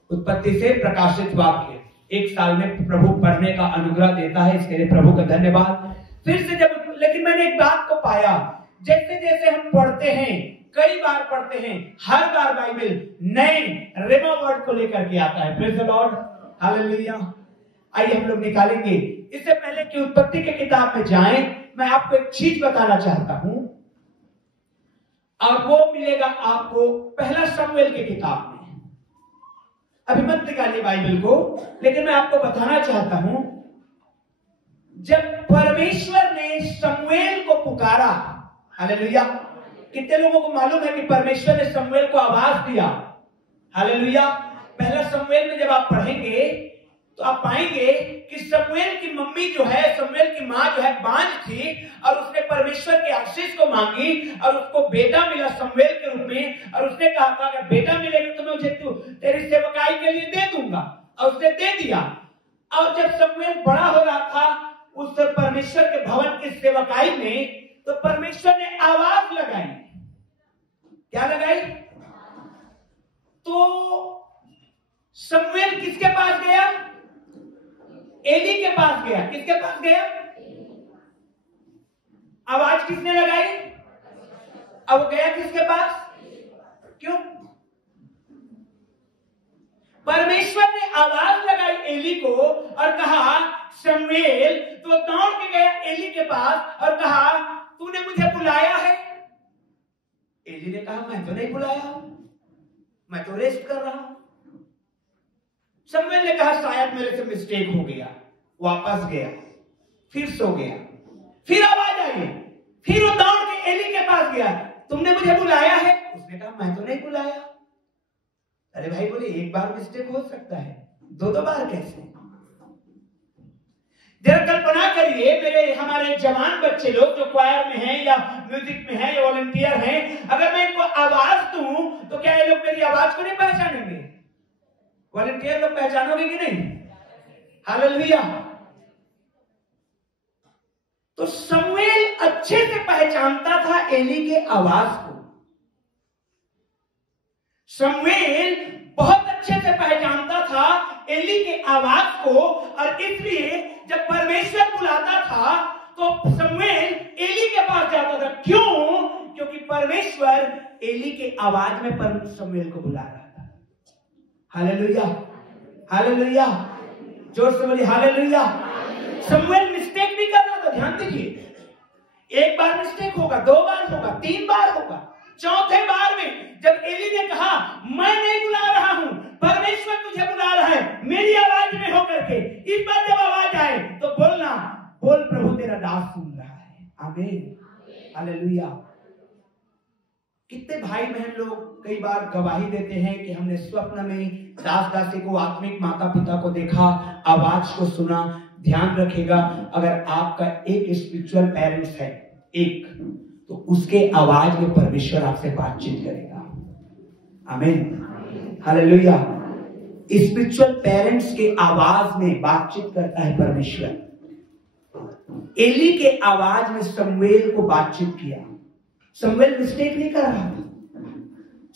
उत्पत्ति से प्रकाशित वाक्य एक साल में प्रभु पढ़ने का अनुग्रह देता है, इसके लिए प्रभु का धन्यवाद। फिर से जब, लेकिन मैंने एक बात को पाया, जैसे जैसे हम पढ़ते हैं, कई बार पढ़ते हैं, हर बार बाइबल नए रेमा वर्ड को लेकर के आता है। Praise the Lord, hallelujah. आइए हम लोग निकालेंगे। इससे पहले कि उत्पत्ति के किताब में जाएं, मैं आपको एक चीज बताना चाहता हूं, और वो मिलेगा आपको पहला शमूएल की किताब में। अभी मत निकालिए बाइबल को, लेकिन मैं आपको बताना चाहता हूं, जब परमेश्वर ने शमूएल को पुकारा, हालेलुया, कितने लोगों को मालूम है कि परमेश्वर ने शमूएल को आवाज दिया? हालेलुया। पहला शमूएल में जब आप पढ़ेंगे तो आप पाएंगे कि शमूएल की मम्मी जो है, शमूएल की मां जो है बांझ थी, और उसने परमेश्वर के आशीष को मांगी और उसको बेटा मिला शमूएल के रूप में, और उसने कहा था अगर बेटा मिलेगा तो मैं मुझे तेरी सेवकाई के लिए दे दूंगा, और उसने दे दिया। और जब शमूएल बड़ा हो रहा था उस परमेश्वर के भवन की सेवकाई में, तो परमेश्वर ने आवाज लगाई। क्या लगाई? तो शमूएल किसके पास गया? एली के पास गया। किसके पास गया? आवाज किसने लगाई? अब गया किसके पास? क्यों? परमेश्वर ने आवाज लगाई एली को और कहा शमूएल, तो दौड़ के गया एली के पास और कहा तूने मुझे बुलाया है? एली ने कहा मैं तो नहीं बुलाया हूं, मैं तो रेस्ट कर रहा हूं। शमूएल ने कहा शायद मेरे से मिस्टेक हो गया, वापस गया, फिर सो गया, फिर आवाज आई, फिर वो दौड़ के एली के पास गया, तुमने मुझे बुलाया है? उसने कहा मैं तो नहीं बुलाया। अरे भाई बोले एक बार मिस्टेक हो सकता है, दो बार कैसे? जरा कल्पना करिए, हमारे जवान बच्चे लोग जो क्वायर में हैं या म्यूजिक में हैं या वॉलंटियर हैं, अगर मैं इनको आवाज दूं तो क्या ये लोग मेरी आवाज को नहीं पहचानेंगे? वॉलंटियर लोग पहचानोगे कि नहीं? हालेलुया। तो शमूएल अच्छे से पहचानता था एली के आवाज को। शमूएल बहुत अच्छे से पहचानता था एली के आवाज को, और इसलिए जब परमेश्वर बुलाता था तो शमूएल एली के पास जाता था। क्यों? क्योंकि परमेश्वर एली के आवाज में शमूएल को बुला रहा था। हालेलुया, हालेलुया, जोर से बोलिए हालेलुया। शमूएल मिस्टेक भी कर रहा था, ध्यान दीजिए। एक बार मिस्टेक होगा, दो बार होगा, तीन बार होगा, चौथे बार में जब एली ने कहा मैं नहीं बुला रहा हूं, परमेश्वर तुझे बुला रहा है मेरी आवाज में होकर के, इस बार जब आवाज आए तो बोलना, बोल प्रभु तेरा दास सुन रहा है। आमीन, हालेलुया। कितने भाई बहन लोग कई बार गवाही देते हैं कि हमने स्वप्न में दास दासी को, आत्मिक माता पिता को देखा, आवाज को सुना। ध्यान रखेगा, अगर आपका एक स्पिरिचुअल पेरेंट्स है एक, तो उसके आवाज में परमेश्वर आपसे बातचीत करेगा। आमीन, हालेलुया। स्पिरिचुअल पेरेंट्स के आवाज में बातचीत करता है परमेश्वर। एली के आवाज में शमूएल को बातचीत किया। शमूएल मिस्टेक नहीं कर रहा था,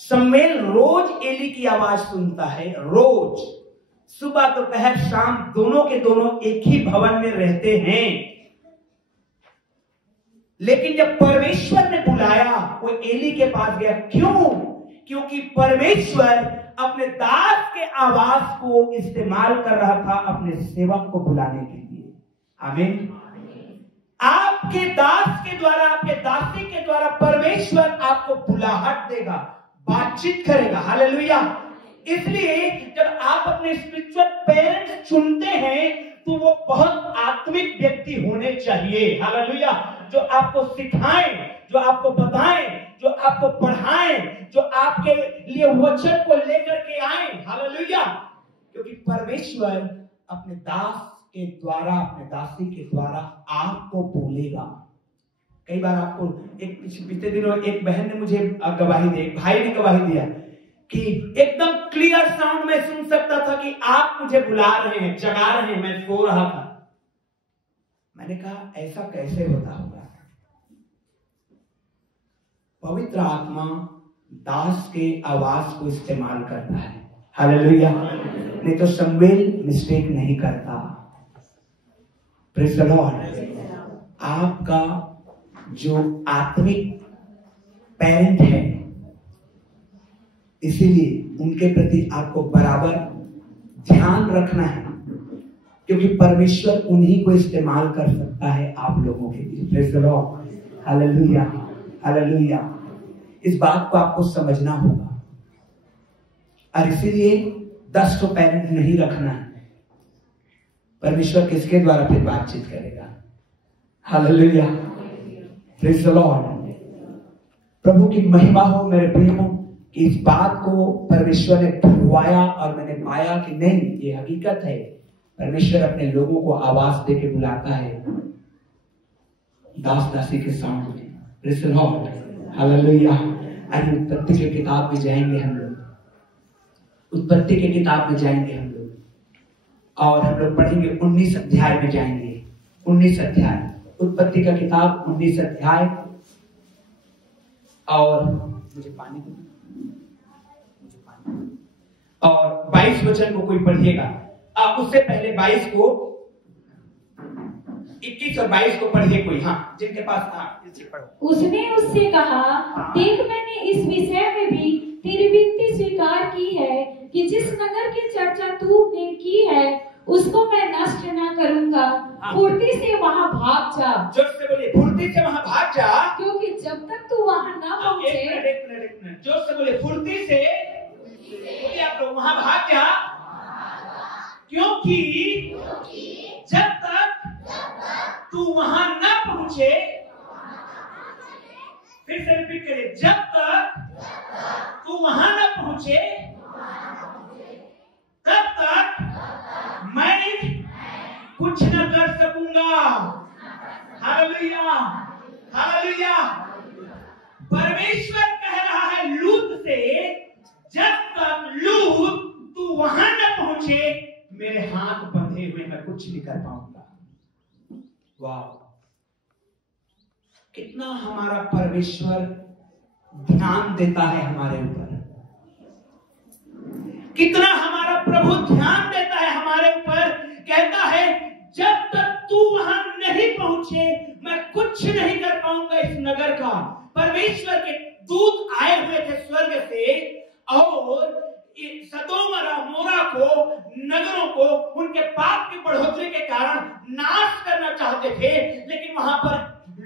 शमूएल रोज एली की आवाज सुनता है, रोज सुबह दोपहर शाम दोनों के दोनों एक ही भवन में रहते हैं। लेकिन जब परमेश्वर ने बुलाया वो एली के पास गया। क्यों? क्योंकि परमेश्वर अपने दास के आवाज को इस्तेमाल कर रहा था अपने सेवक को बुलाने के लिए। आमीन। आपके दास के द्वारा, आपके दासी के द्वारा परमेश्वर आपको बुलाहट देगा, बातचीत करेगा। हालेलुया। इसलिए जब आप अपने स्पिरिचुअल पेरेंट्स चुनते हैं तो वो बहुत आत्मिक व्यक्ति होने चाहिए। हालेलुया। जो आपको सिखाएं, जो आपको बताएं, जो आपको पढ़ाएं, जो आपके लिए वचन को लेकर के आए। हालेलुया। क्योंकि परमेश्वर अपने दास के द्वारा, अपने दासी के द्वारा आपको बोलेगा। कई बार आपको एक पिछले दिनों एक बहन ने मुझे गवाही दी, एक भाई ने गवाही दिया कि एकदम क्लियर साउंड में सुन सकता था कि आप मुझे बुला रहे हैं, जगा रहे हैं, मैं सो रहा था। मैंने कहा ऐसा कैसे होता होगा? पवित्र आत्मा दास के आवाज को इस्तेमाल करता है। हालेलुया। नहीं तो शमूएल मिस्टेक नहीं करता। Praise the Lord. आपका जो आत्मिक पेरेंट है, इसीलिए उनके प्रति आपको बराबर ध्यान रखना है, क्योंकि परमेश्वर उन्हीं को इस्तेमाल कर सकता है आप लोगों के लिए। Praise the Lord. Hallelujah, hallelujah. इस बात को आपको समझना होगा और इसीलिए 10 तो पेरेंट नहीं रखना है। परमेश्वर किसके द्वारा फिर बातचीत करेगा? Hallelujah, praise the Lord. प्रभु की महिमा हो मेरे प्रियो कि इस बात को परमेश्वर ने ढूंढवाया और मैंने पाया कि नहीं, ये हकीकत है। परमेश्वर अपने लोगों को आवाज दे के बुलाता है दास दासी के सामने। Praise the Lord, hallelujah. आइए उत्पत्ति की किताब में जाएंगे हम लोग। उत्पत्ति की किताब में जाएंगे हम लोग और हम लोग पढ़ेंगे 19 अध्याय में जाएंगे। 19 अध्याय, उत्पत्ति का किताब 19 अध्याय। और मुझे पानी दो, मुझे पानी। और 22 वचन को कोई पढ़िएगा। आप उससे पहले 22 को, 21 और 22 को पढ़िए कोई। हाँ, जिनके पास था इसे पढ़ो। उसने उससे कहा, देख मैंने इस विषय में भी तेरी विनती स्वीकार की है कि जिस नगर की चर्चा तूने की है उसको मैं नष्ट न करूंगा। फुर्ती से वहाँ भाग जा। जोर से बोलिए, फुर्ती से वहाँ भाग जा, क्योंकि जब तक तू वहाँ न पहुँचे। एक मिनट, जोर से बोलिए, फुर्ती से बोलिए आप लोग, वहाँ भाग जा, क्योंकि जब तक तू वहाँ न पहुँचे। फिर से रिपीट करिए, जब तक तू वहाँ न पहुँचे तब तक मैं कुछ न कर सकूंगा। Hallelujah, hallelujah. परमेश्वर कह रहा है लूत से, जब तक लूत तू वहां न पहुंचे मेरे हाथ बंधे हुए मैं कुछ नहीं कर पाऊंगा। वाह, कितना हमारा परमेश्वर ध्यान देता है हमारे ऊपर, कितना हमारा प्रभु ध्यान देता है हमारे ऊपर। कहता है जब तक तू वहां नहीं पहुंचे मैं कुछ नहीं कर पाऊंगा इस नगर का। परमेश्वर के दूत आए हुए थे स्वर्ग से और सदोम और अमोरा को, नगरों को उनके पाप की बढ़ोतरी के कारण नाश करना चाहते थे। लेकिन वहां पर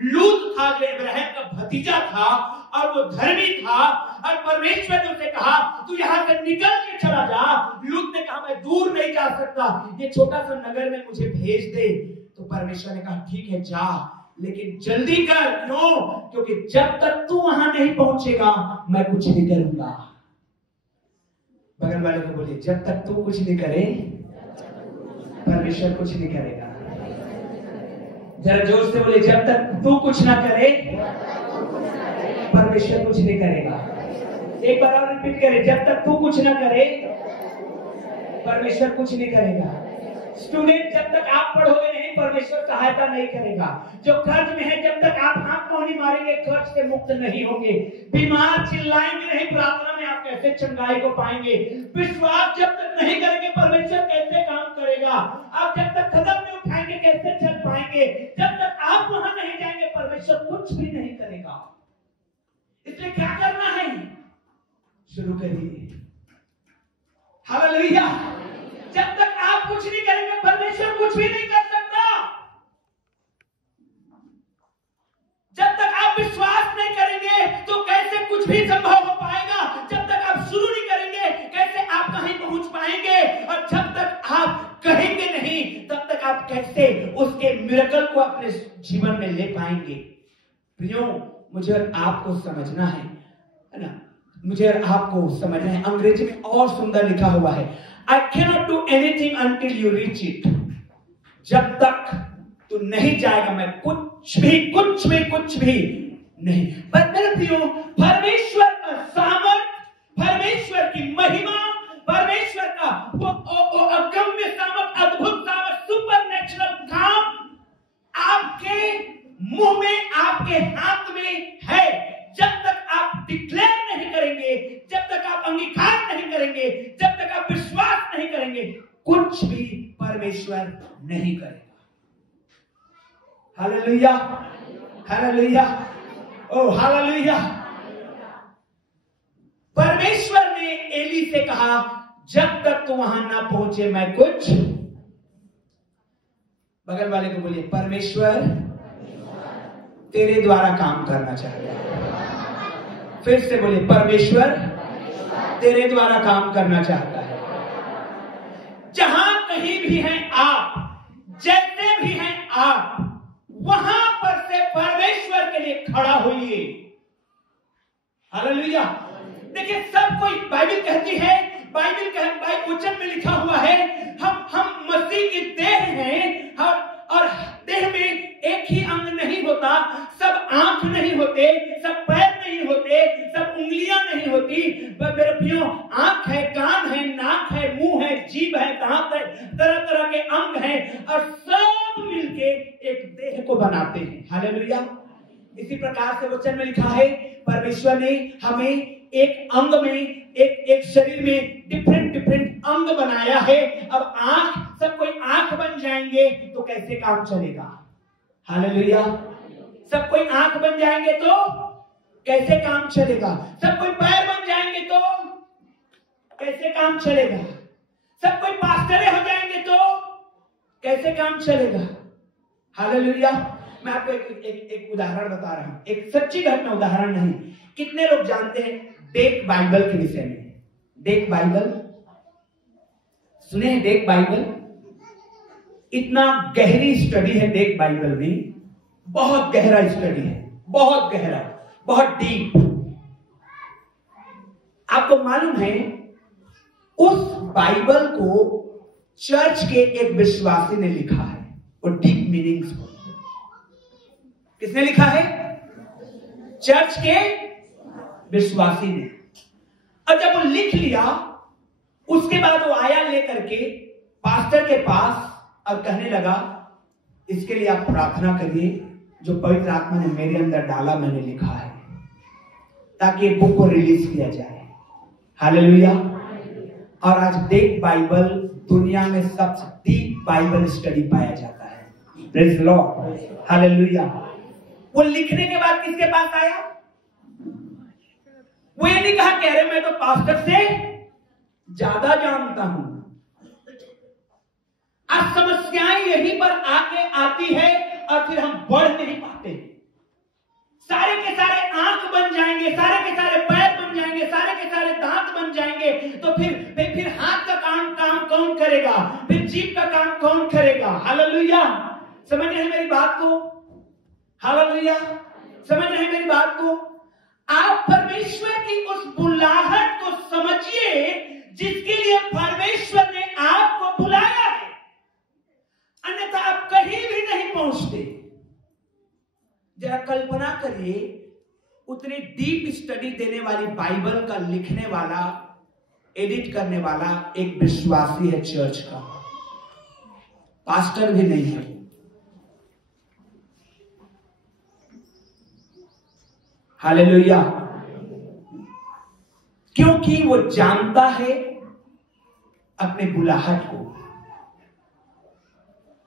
लूत था जो इब्राहिम का भतीजा था और वो धर्मी था। और परमेश्वर ने उसे कहा तू यहाँ से निकल के चला जा। लूत ने कहा मैं दूर नहीं जा सकता, ये छोटा सा नगर में मुझे भेज दे। तो परमेश्वर ने कहा ठीक है जा, लेकिन जल्दी कर। क्यों? क्योंकि जब तक तू वहां नहीं पहुंचेगा मैं कुछ नहीं करूंगा। बगल वाले को बोलिए, जब तक तू कुछ नहीं करे परमेश्वर कुछ नहीं करेगा। जरा जोर से बोलिए, जब तक तू कुछ ना करे परमेश्वर कुछ नहीं करेगा। एक बार और रिपीट करें, जब तक तू कुछ ना करे परमेश्वर कुछ नहीं करेगा। स्टूडेंट, जब तक आप पढ़ोगे नहीं परमेश्वर सहायता नहीं करेगा। जो कर्ज में है जब तक आप हाथ पाँव नहीं मारेंगे कर्ज से मुक्त नहीं होंगे। बीमार चिल्लाएंगे नहीं, प्रार्थना में कैसे चंगाई को पाएंगे? विश्वास जब तक नहीं करेंगे परमेश्वर कैसे काम करेगा? आप जब तक कदम नहीं उठाएंगे कैसे चल पाएंगे? जब तक आप वहां नहीं जाएंगे परमेश्वर कुछ भी नहीं करेगा। इसलिए क्या करना है? शुरू करिए। हालेलुया। जब तक आप कुछ नहीं करेंगे परमेश्वर कुछ भी नहीं कर सकता। जब तक आप विश्वास नहीं करेंगे तो कैसे कुछ भी संभव हो पाएगा? जब तक आप शुरू नहीं करेंगे कैसे आप कहीं पहुंच पाएंगे? और जब तक आप कहेंगे नहीं तब तक आप कैसे उसके मिरेकल को अपने जीवन में ले पाएंगे? प्रियो, मुझे और आपको समझना है ना, मुझे और आपको समझना है। अंग्रेजी में और सुंदर लिखा हुआ है, I cannot do anything until you reach it। जब तक तू नहीं जाएगा मैं कुछ भी नहीं। पर मेरे प्रियो, परमेश्वर का सामर्थ, परमेश्वर की महिमा, परमेश्वर का वो अगम्य सामर्थ, अद्भुत सामर्थ, सुपरनेचुरल काम आपके मुंह में, आपके हाथ में है। जब तक आप डिक्लेयर नहीं करेंगे, जब तक आप अंगीकार नहीं करेंगे, जब तक आप विश्वास नहीं करेंगे, कुछ भी परमेश्वर नहीं करेगा। हालेलुया, हालेलुया, ओ हालेलुया। परमेश्वर ने एली से कहा जब तक तू वहां ना पहुंचे मैं कुछ। बगल वाले को बोलिए, परमेश्वर तेरे द्वारा काम करना चाहता है। फिर से बोलिए, परमेश्वर तेरे द्वारा काम करना चाहता है। जहां कहीं भी हैं आप, जैसे भी हैं आप, वहां पर से परमेश्वर के लिए खड़ा होइए। हालेलुया। देखिए, सब कोई, बाइबल कहती है, बाइबल वचन में लिखा हुआ है, हम मसीह की देह हैं और देह में एक ही अंग नहीं होता। सब आंख नहीं होते, सब पैर नहीं होते, सब उंगलियां नहीं होती। मेरे प्रियो, आंख है, कान है, नाक है, मुंह है, जीभ है, दांत है, तरह तरह के अंग हैं और सब मिलके एक देह को बनाते हैं। हालेलुया। इसी प्रकार से वचन में लिखा है, परमेश्वर ने हमें एक अंग में, एक शरीर में डिफरेंट अंग बनाया है। अब आंख, सब कोई आंख बन जाएंगे तो कैसे काम चलेगा? हालेलुया। सब कोई आंख बन जाएंगे तो कैसे काम चलेगा? सब कोई पैर बन जाएंगे तो कैसे काम चलेगा? सब कोई पास्टरे हो जाएंगे तो कैसे काम चलेगा? हालेलुया। मैं आपको एक उदाहरण बता रहा हूं, एक सच्ची घटना, उदाहरण नहीं। कितने लोग जानते हैं डेक बाइबल के विषय में? डेक बाइबल सुने हैं? डेक बाइबल इतना गहरी स्टडी है डेक बाइबल में, बहुत गहरा स्टडी है, बहुत गहरा, बहुत डीप। आपको मालूम है उस बाइबल को चर्च के एक विश्वासी ने लिखा है, वो डीप मीनिंग्स को। किसने लिखा है? चर्च के विश्वासी ने। और जब वो लिख लिया, उसके बाद वो आया लेकर के पास्टर के पास और कहने लगा, इसके लिए आप प्रार्थना करिए, जो पवित्र आत्मा ने मेरे अंदर डाला मैंने लिखा है, ताकि बुक को रिलीज किया जाए। हालेलुया। और आज डेक बाइबल दुनिया में सबसे डीप बाइबल स्टडी पाया जाता है। Praise the Lord. हालेलुया। वो लिखने के बाद किसके पास आया? वो ये नहीं कहा कह रहे मैं तो पास्टर से ज्यादा जानता हूं। आज समस्याएं यहीं पर आके आती है और फिर हम बढ़ नहीं पाते। सारे के सारे आंख बन जाएंगे, सारे के सारे पैर बन जाएंगे, सारे के सारे दांत बन जाएंगे, तो फिर हाथ का काम कौन करेगा? फिर जीभ का काम कौन करेगा? हालेलुया। समझ रहे हैं मेरी बात को? हालेलुया। समझ रहे हैं मेरी बात को? आप परमेश्वर की उस बुलाहट को समझिए जिसके लिए परमेश्वर ने आपको बुलाया है, अन्यथा आप कहीं भी नहीं पहुंचते। जरा कल्पना करिए, उतनी डीप स्टडी देने वाली बाइबल का लिखने वाला, एडिट करने वाला एक विश्वासी है चर्च का, पास्टर भी नहीं है। हालेलुया। क्योंकि वो जानता है अपने बुलाहट को।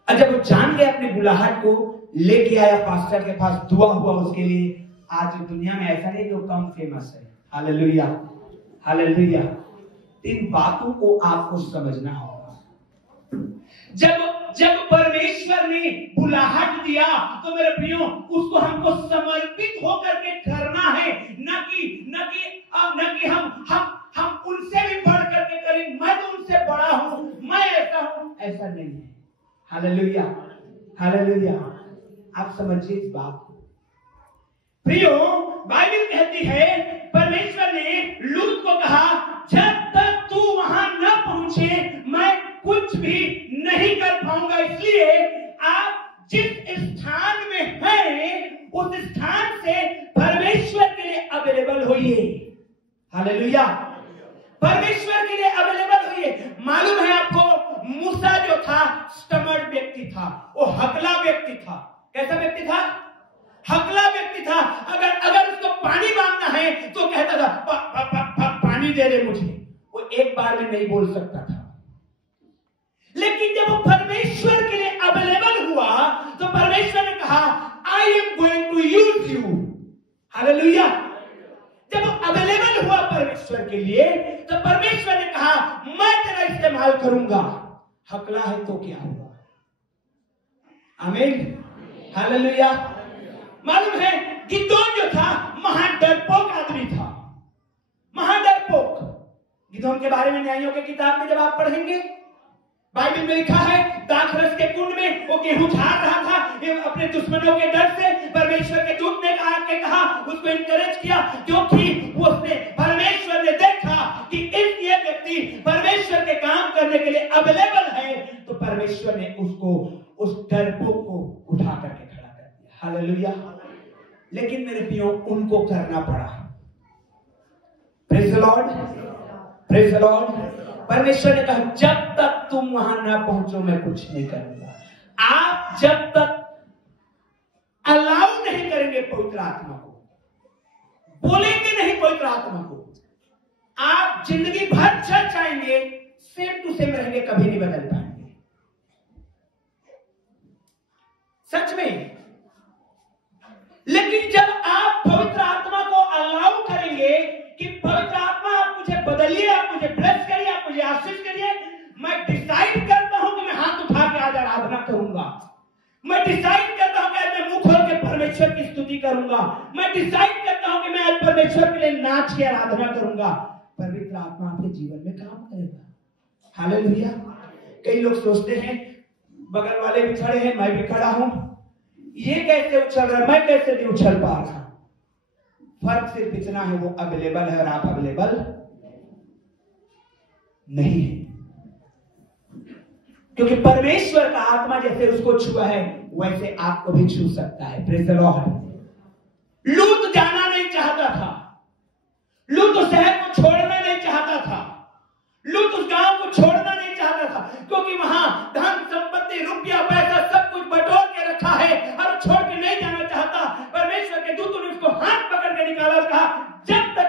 और जब वो जान गया अपने बुलाहट को, लेके आया पास्टर के पास, दुआ हुआ उसके लिए। आज दुनिया में ऐसा नहीं जो कम फेमस है। Hallelujah, hallelujah. इन बातों को आपको समझना होगा। जब परमेश्वर ने बुलाहट दिया तो मेरे प्रियो, उसको हमको समर्पित होकर के करना है, न कि हम उनसे भी बढ़ करके करें। मैं तो उनसे बड़ा हूं, मैं ऐसा हूं, ऐसा नहीं है। Hallelujah, hallelujah. आप समझिए इस बात को। प्रियो, बाइबल कहती है परमेश्वर ने लूत को कहा, जब तक तू वहां न पहुंचे मैं कुछ भी नहीं कर पाऊंगा। इसलिए आप जिस स्थान में हैं उस स्थान से परमेश्वर के लिए अवेलेबल होइए। हालेलुया, परमेश्वर के लिए अवेलेबल होइए। मालूम है आपको, मूसा जो था स्टमर्ड व्यक्ति था, वो हकला व्यक्ति था। कैसा व्यक्ति था? हकला व्यक्ति था। अगर उसको पानी मांगना है तो कहता था पानी दे दे मुझे। वो एक बार भी नहीं बोल सकता था। लेकिन जब वो परमेश्वर के लिए अवेलेबल हुआ तो परमेश्वर ने कहा, I am going to use you. Hallelujah. जब वो अवेलेबल हुआ परमेश्वर के लिए तो परमेश्वर ने कहा, मैं तेरा इस्तेमाल करूंगा। हकला है तो क्या हुआ? आमीन, हालेलुया। मालूम है गिदोन जो था महाडरपोक आदमी था, महाडरपोक। गिदोन के बारे में न्यायों की किताब में जब आप पढ़ेंगे, बाइबल में लिखा है, दाखरस के कुंड में वो गेहूं झाड़ रहा था अपने दुश्मनों के डर से। परमेश्वर के दूत ने कहा उसको इनकरेज किया, क्योंकि उसने परमेश्वर ने देखा कि ये व्यक्ति परमेश्वर के काम करने के लिए अवेलेबल है, तो परमेश्वर ने उसको, उस डरपोक को उठा करके खड़ा कर दिया। हालेलुया। लेकिन मेरे प्रियो, उनको करना पड़ा। Praise the Lord, praise the Lord. परमेश्वर ने कहा, जब तक तुम वहां ना पहुंचो मैं कुछ नहीं करूंगा। आप जब तक अलाउ नहीं करेंगे पवित्र आत्मा को, बोलेंगे नहीं पवित्र आत्मा को, आप जिंदगी भर चल जाएंगे, सेम टू सेम रहेंगे, कभी नहीं बदल पाएंगे। सच में। लेकिन जब आप पवित्र आत्मा को अलाउ करेंगे कि पवित्र आत्मा आप मुझे बदलिए, आप मुझे ब्लेस करिए, आप मुझे आशीष करिए, मैं डिसाइड करता हूं कि मैं हाथ उठा के आज आराधना करूंगा। मैं डिसाइड करता हूं कि आज मैं मुंह खोल के परमेश्वर की स्तुति करूंगा। मैं डिसाइड करता हूं कि मैं आज परमेश्वर के लिए नाच के आराधना करूंगा। पवित्र आत्मा आपके जीवन में काम करेगा। हालेलुया। कई लोग सोचते हैं, बगल वाले भी खड़े हैं, मैं भी खड़ा हूं, ये कैसे उछल रहा है, मैं कैसे नहीं उछल पा रहा। फर्क सिर्फ इतना है, वो अवेलेबल है और आप अवेलेबल नहीं है। क्योंकि परमेश्वर का आत्मा जैसे उसको छुआ है वैसे आपको भी छू सकता है। Praise the Lord. लूत जाना नहीं चाहता था, लूत उस शहर को छोड़ना नहीं चाहता था, लूत उस गांव को छोड़ना नहीं चाहता था, क्योंकि वहां धन संपत्ति रुपया पैसा सब कुछ बटोर के रखा है और छोड़ के नहीं जाना चाहता। परमेश्वर के दूतों ने उसको हाथ पकड़ के निकाला, कहा जब तक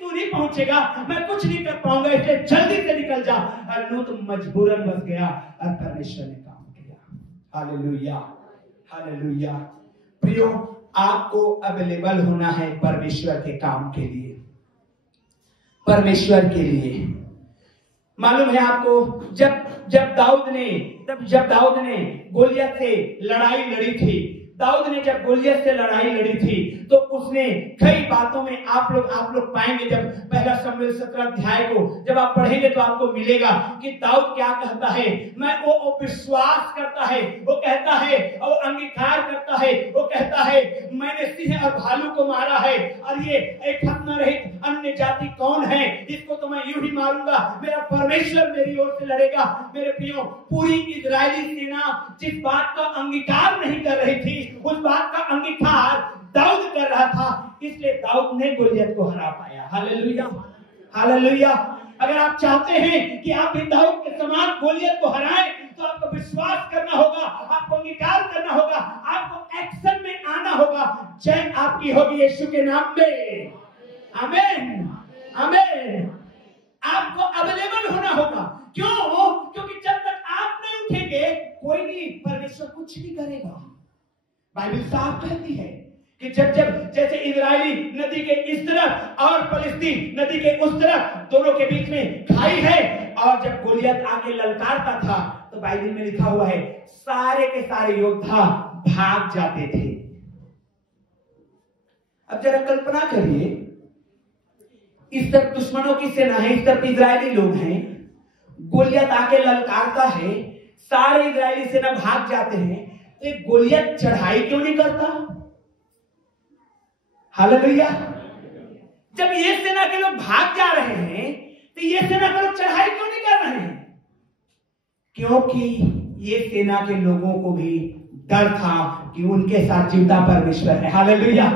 तू नहीं पहुंचेगा मैं कुछ नहीं कर पाऊंगा, इसलिए जल्दी से निकल जा। और लूत मजबूरन बच गया और परमेश्वर ने काम किया। Hallelujah, hallelujah. प्रियो, आपको अवेलेबल होना है परमेश्वर के काम के लिए, परमेश्वर के लिए। मालूम है आपको, जब दाऊद ने गोलियत से लड़ाई लड़ी थी, दाऊद ने जब गोलियत से लड़ाई लड़ी थी तो उसने कई बातों में आप लोग पाएंगे, जब पहला शमूएल 17 अध्याय को जब आप पढ़ेंगे तो आपको मिलेगा कि दाऊद क्या कहता है। मैं वो विश्वास करता है, वो कहता है, वो अंगीकार करता है, वो कहता है मैंने सिंह और भालू को मारा है और ये एक खतना रहित अन्य जाति कौन है, इसको तो मैं यूं ही मारूंगा, मेरा परमेश्वर मेरी ओर से लड़ेगा। मेरे प्रियो, पूरी इजरायली सेना जिस बात का अंगीकार नहीं कर रही थी उस बात का अंगीकार दाऊद कर रहा था, इसलिए दाऊद ने गोलियत को हरा पाया। Hallelujah, hallelujah. अगर आप चाहते हैं कि आप भी दाऊद के समान गोलियत को हराएं तो आपको विश्वास करना होगा, आपको अंगीकार करना होगा, आपको एक्शन में आना होगा। जय आपकी होगी यीशु के नाम में। आमीन, आमीन। आपको अवेलेबल होना होगा। क्यों? क्योंकि जब तक आप नहीं उठेंगे कोई नहीं, परमेश्वर कुछ नहीं करेगा। बाइबल साफ कहती है कि जब जैसे इजरायली नदी के इस तरफ और फिलिस्तीन नदी के उस तरफ, दोनों के बीच में खाई है, और जब गोलियत आके ललकारता था तो बाइबल में लिखा हुआ है सारे के सारे योद्धा भाग जाते थे। अब जरा कल्पना करिए, इस तरफ दुश्मनों की सेना है, इस तरफ इजरायली लोग हैं, गोलियत आके ललकारता है, सारे इजरायली सेना भाग जाते हैं, तो एक गोलियत चढ़ाई क्यों नहीं करता? हालेलुया। जब ये सेना के लोग भाग जा रहे हैं तो ये सेना के लोग चढ़ाई क्यों नहीं कर रहे हैं? क्योंकि ये सेना के लोगों को भी डर था कि उनके साथ जीवता परमेश्वर है। हालेलुया।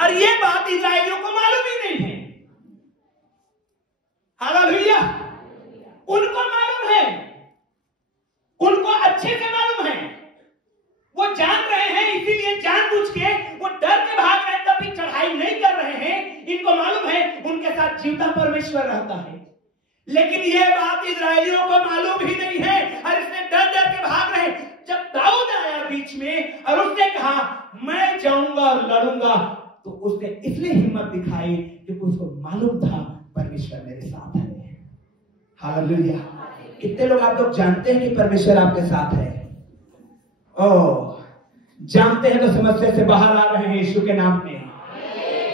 और ये बात इजरायलियों को मालूम ही नहीं है। हालेलुया। उनको मालूम है, उनको अच्छे से मालूम है, वो जान रहे हैं, इसीलिए जानबूझ के वो डर के भाग रहे हैं, तभी चढ़ाई नहीं कर रहे हैं। इनको मालूम है उनके साथ जीवता परमेश्वर रहता है, लेकिन ये बात इजरायलियों को मालूम ही नहीं है और इसलिए डर डर के भाग रहे हैं। जब दाऊद आया बीच में और उसने कहा मैं जाऊंगा और लड़ूंगा, तो उसने इसलिए हिम्मत दिखाई क्योंकि उसको मालूम था परमेश्वर मेरे साथ है। हालेलुया। कितने लोग आप लोग जानते हैं कि परमेश्वर आपके साथ है? ओह, जानते हैं तो समस्या से बाहर आ रहे हैं यीशु के नाम में,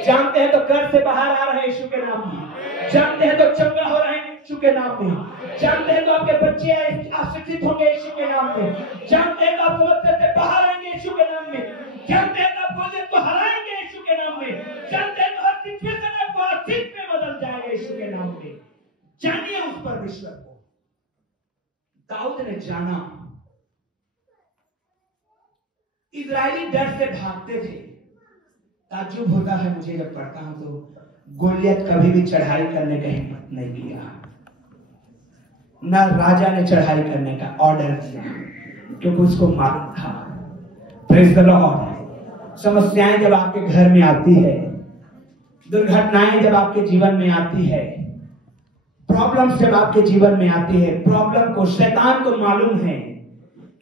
जानते हैं तो कर्ज से बाहर आ रहे हैं यीशु के नाम में, जानते हैं तो चंगा हो रहे हैं यीशु के नाम में, जानते हैं तो आपके बच्चे आशीषित होंगे यीशु के नाम में, जानते हैं तो आप समस्या से बाहर आएंगे यीशु के नाम में, जानते हैं तो आप गोलियत को हराएंगे यीशु के नाम में, जानते हैं तो हर सिचुएशन आपको आशीष में बदल जाएगा यीशु के नाम में। जानिए उस परमेश्वर को। दाऊद ने जाना। इजरायली डर से भागते थे। ताज्जुब होता है मुझे जब पढ़ता हूं तो गोलियत कभी भी चढ़ाई करने का हिम्मत नहीं किया, ना राजा ने चढ़ाई करने का ऑर्डर दिया, क्योंकि उसको मालूम था। Praise the Lord. समस्याएं जब आपके घर में आती है, दुर्घटनाएं जब आपके जीवन में आती है, प्रॉब्लम्स जब आपके जीवन में आती है, प्रॉब्लम को शैतान को मालूम है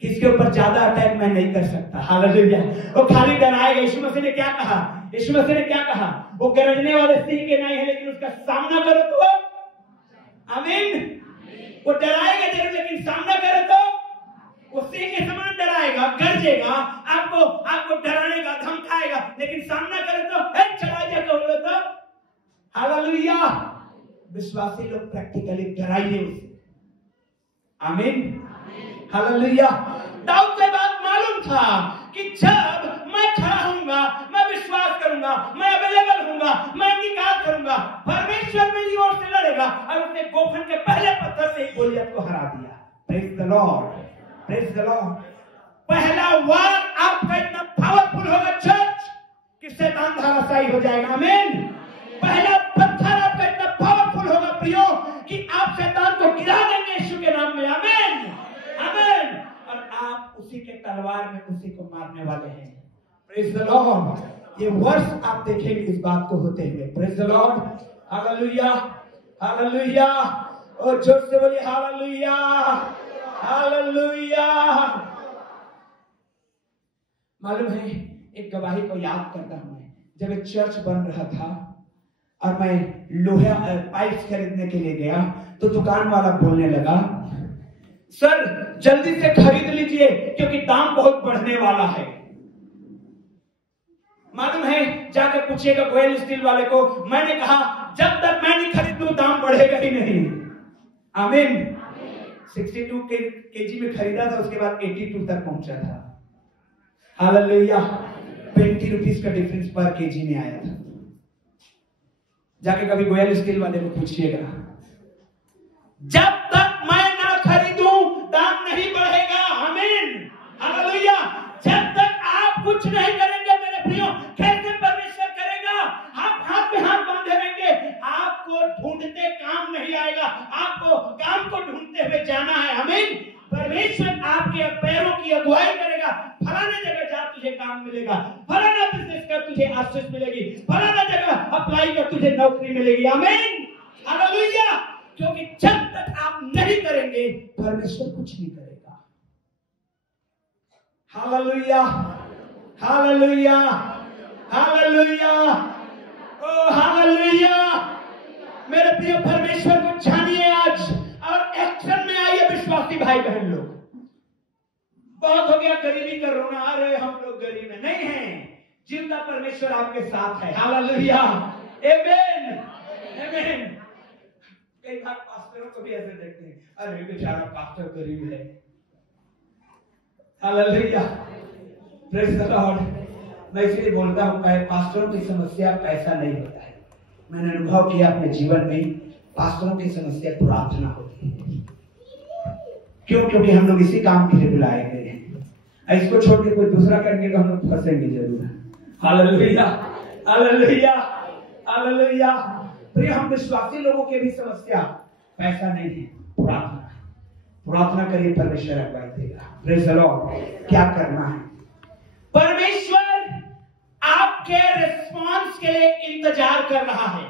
कि इसके ऊपर ज्यादा अटैक मैं नहीं कर सकता। हालेलुया। वो खाली डराएगा। यीशु मसीह ने क्या कहा? यीशु मसीह ने क्या कहा? वो गरजने वाले सिंह के नहीं है, लेकिन उसका सामना करो तो। आमीन। वो डराएगा जरूर, लेकिन सामना करो तो। वो सिंह के समान डराएगा, गरजेगा, आपको डराएगा, धमकाएगा, लेकिन सामना करे तो चला जा कहो तो। हालेलुया। विश्वासी लोग प्रैक्टिकली डराइए उसे। आमीन। हालेलुया। दाऊद को बात मालूम था कि जब मैं खड़ा होऊंगा, मैं विश्वास करूंगा, मैं अवेलेबल होऊंगा, मैं अंगीकार करूंगा, परमेश्वर मेरी ओर से लड़ेगा। और उसने गोफन के पहले पत्थर से गोलियत को हरा दिया। Praise the Lord. Praise the Lord. पहला वार आपका इतना पावरफुल होगा चर्च कि शैतान धराशायी हो जाएगा। आमीन। पहला पत्थर आपका इतना पावरफुल होगा प्रियो कि आप शैतान को गिरा देंगे यीशु के नाम में। आमीन। आमीन। और आप उसी के तलवार में उसी को मारने वाले हैं। Praise the Lord. ये वर्ष आप देखेंगे इस बात को होते हुए। Praise the Lord. Hallelujah. Hallelujah. और जोर से बोलिए हालेलुया। हालेलुया। मालूम है, एक गवाही को याद करता हूं मैं, जब एक चर्च बन रहा था और मैं लोहा पाइप्स खरीदने के लिए गया तो दुकान वाला बोलने लगा, सर जल्दी से खरीद लीजिए क्योंकि दाम बहुत बढ़ने वाला है। मालूम है, जाकर पूछिएगा गोयल स्टील वाले को। मैंने कहा जब तक मैं नहीं खरीद लूं दाम बढ़ेगा ही नहीं। आमीन। 62 केजी में खरीदा था, उसके बाद 82 तक पहुंचा था। हालेलुया। 20 रुपीज का डिफरेंस पर केजी में आया था। जाके कभी गोयल स्टील वाले को पूछिएगा, जब तक मैं ना खरीदूं दाम नहीं बढ़ेगा। आमीन। हालेलुया। जब तक आप कुछ नहीं करेंगे मेरे प्रियो, कैसे परमेश्वर करेगा? आप हाथ में हाथ बांधे रहेंगे, आपको ढूंढते काम नहीं आएगा, आपको काम को ढूंढते हुए जाना है। आमीन। परमेश्वर आपके पैरों की अगुवाई करेगा। फलाने जगह जा तुझे काम मिलेगा, फलाना बिजनेस कर तुझे आशीष मिलेगी, फलाना जगह अप्लाई कर तुझे नौकरी मिलेगी। आमीन। हालेलुया। क्योंकि जब तक आप नहीं करेंगे परमेश्वर कुछ नहीं करेगा। हालेलुया, हालेलुया, हालेलुया, ओ हालेलुया। मेरे प्रिय परमेश्वर को जानिए आज और एक्शन में आइए विश्वासी भाई बहन लोग। बहुत हो गया गरीबी का रोना, अरे हम लोग गरीब में नहीं हैं, जिंदा परमेश्वर आपके साथ है। हालेलुया, आमेन, आमेन। कई बार पास्टरों को भी ऐसे देखते हैं, अरे बेचारा पास्टर गरीब है। Hallelujah, praise the Lord. मैं इसलिए बोलता हूं पास्टरों की समस्या पैसा नहीं होता है। मैंने अनुभव किया अपने जीवन में, पास्टरों की समस्या प्रार्थना होती है। क्यों? क्योंकि हम लोग इसी काम के लिए बुलाए गए हैं। इसको छोड़ के कोई दूसरा करेंगे तो हम लोग फंसेंगे जरूर। Hallelujah, hallelujah, hallelujah. प्रिय, हम विश्वासी लोगों की भी समस्या पैसा नहीं है, प्रार्थना। प्रार्थना करिए, परमेश्वर अगुवाई देगा। Praise the Lord. क्या करना है? परमेश्वर आपके रिस्पांस के लिए इंतजार कर रहा है,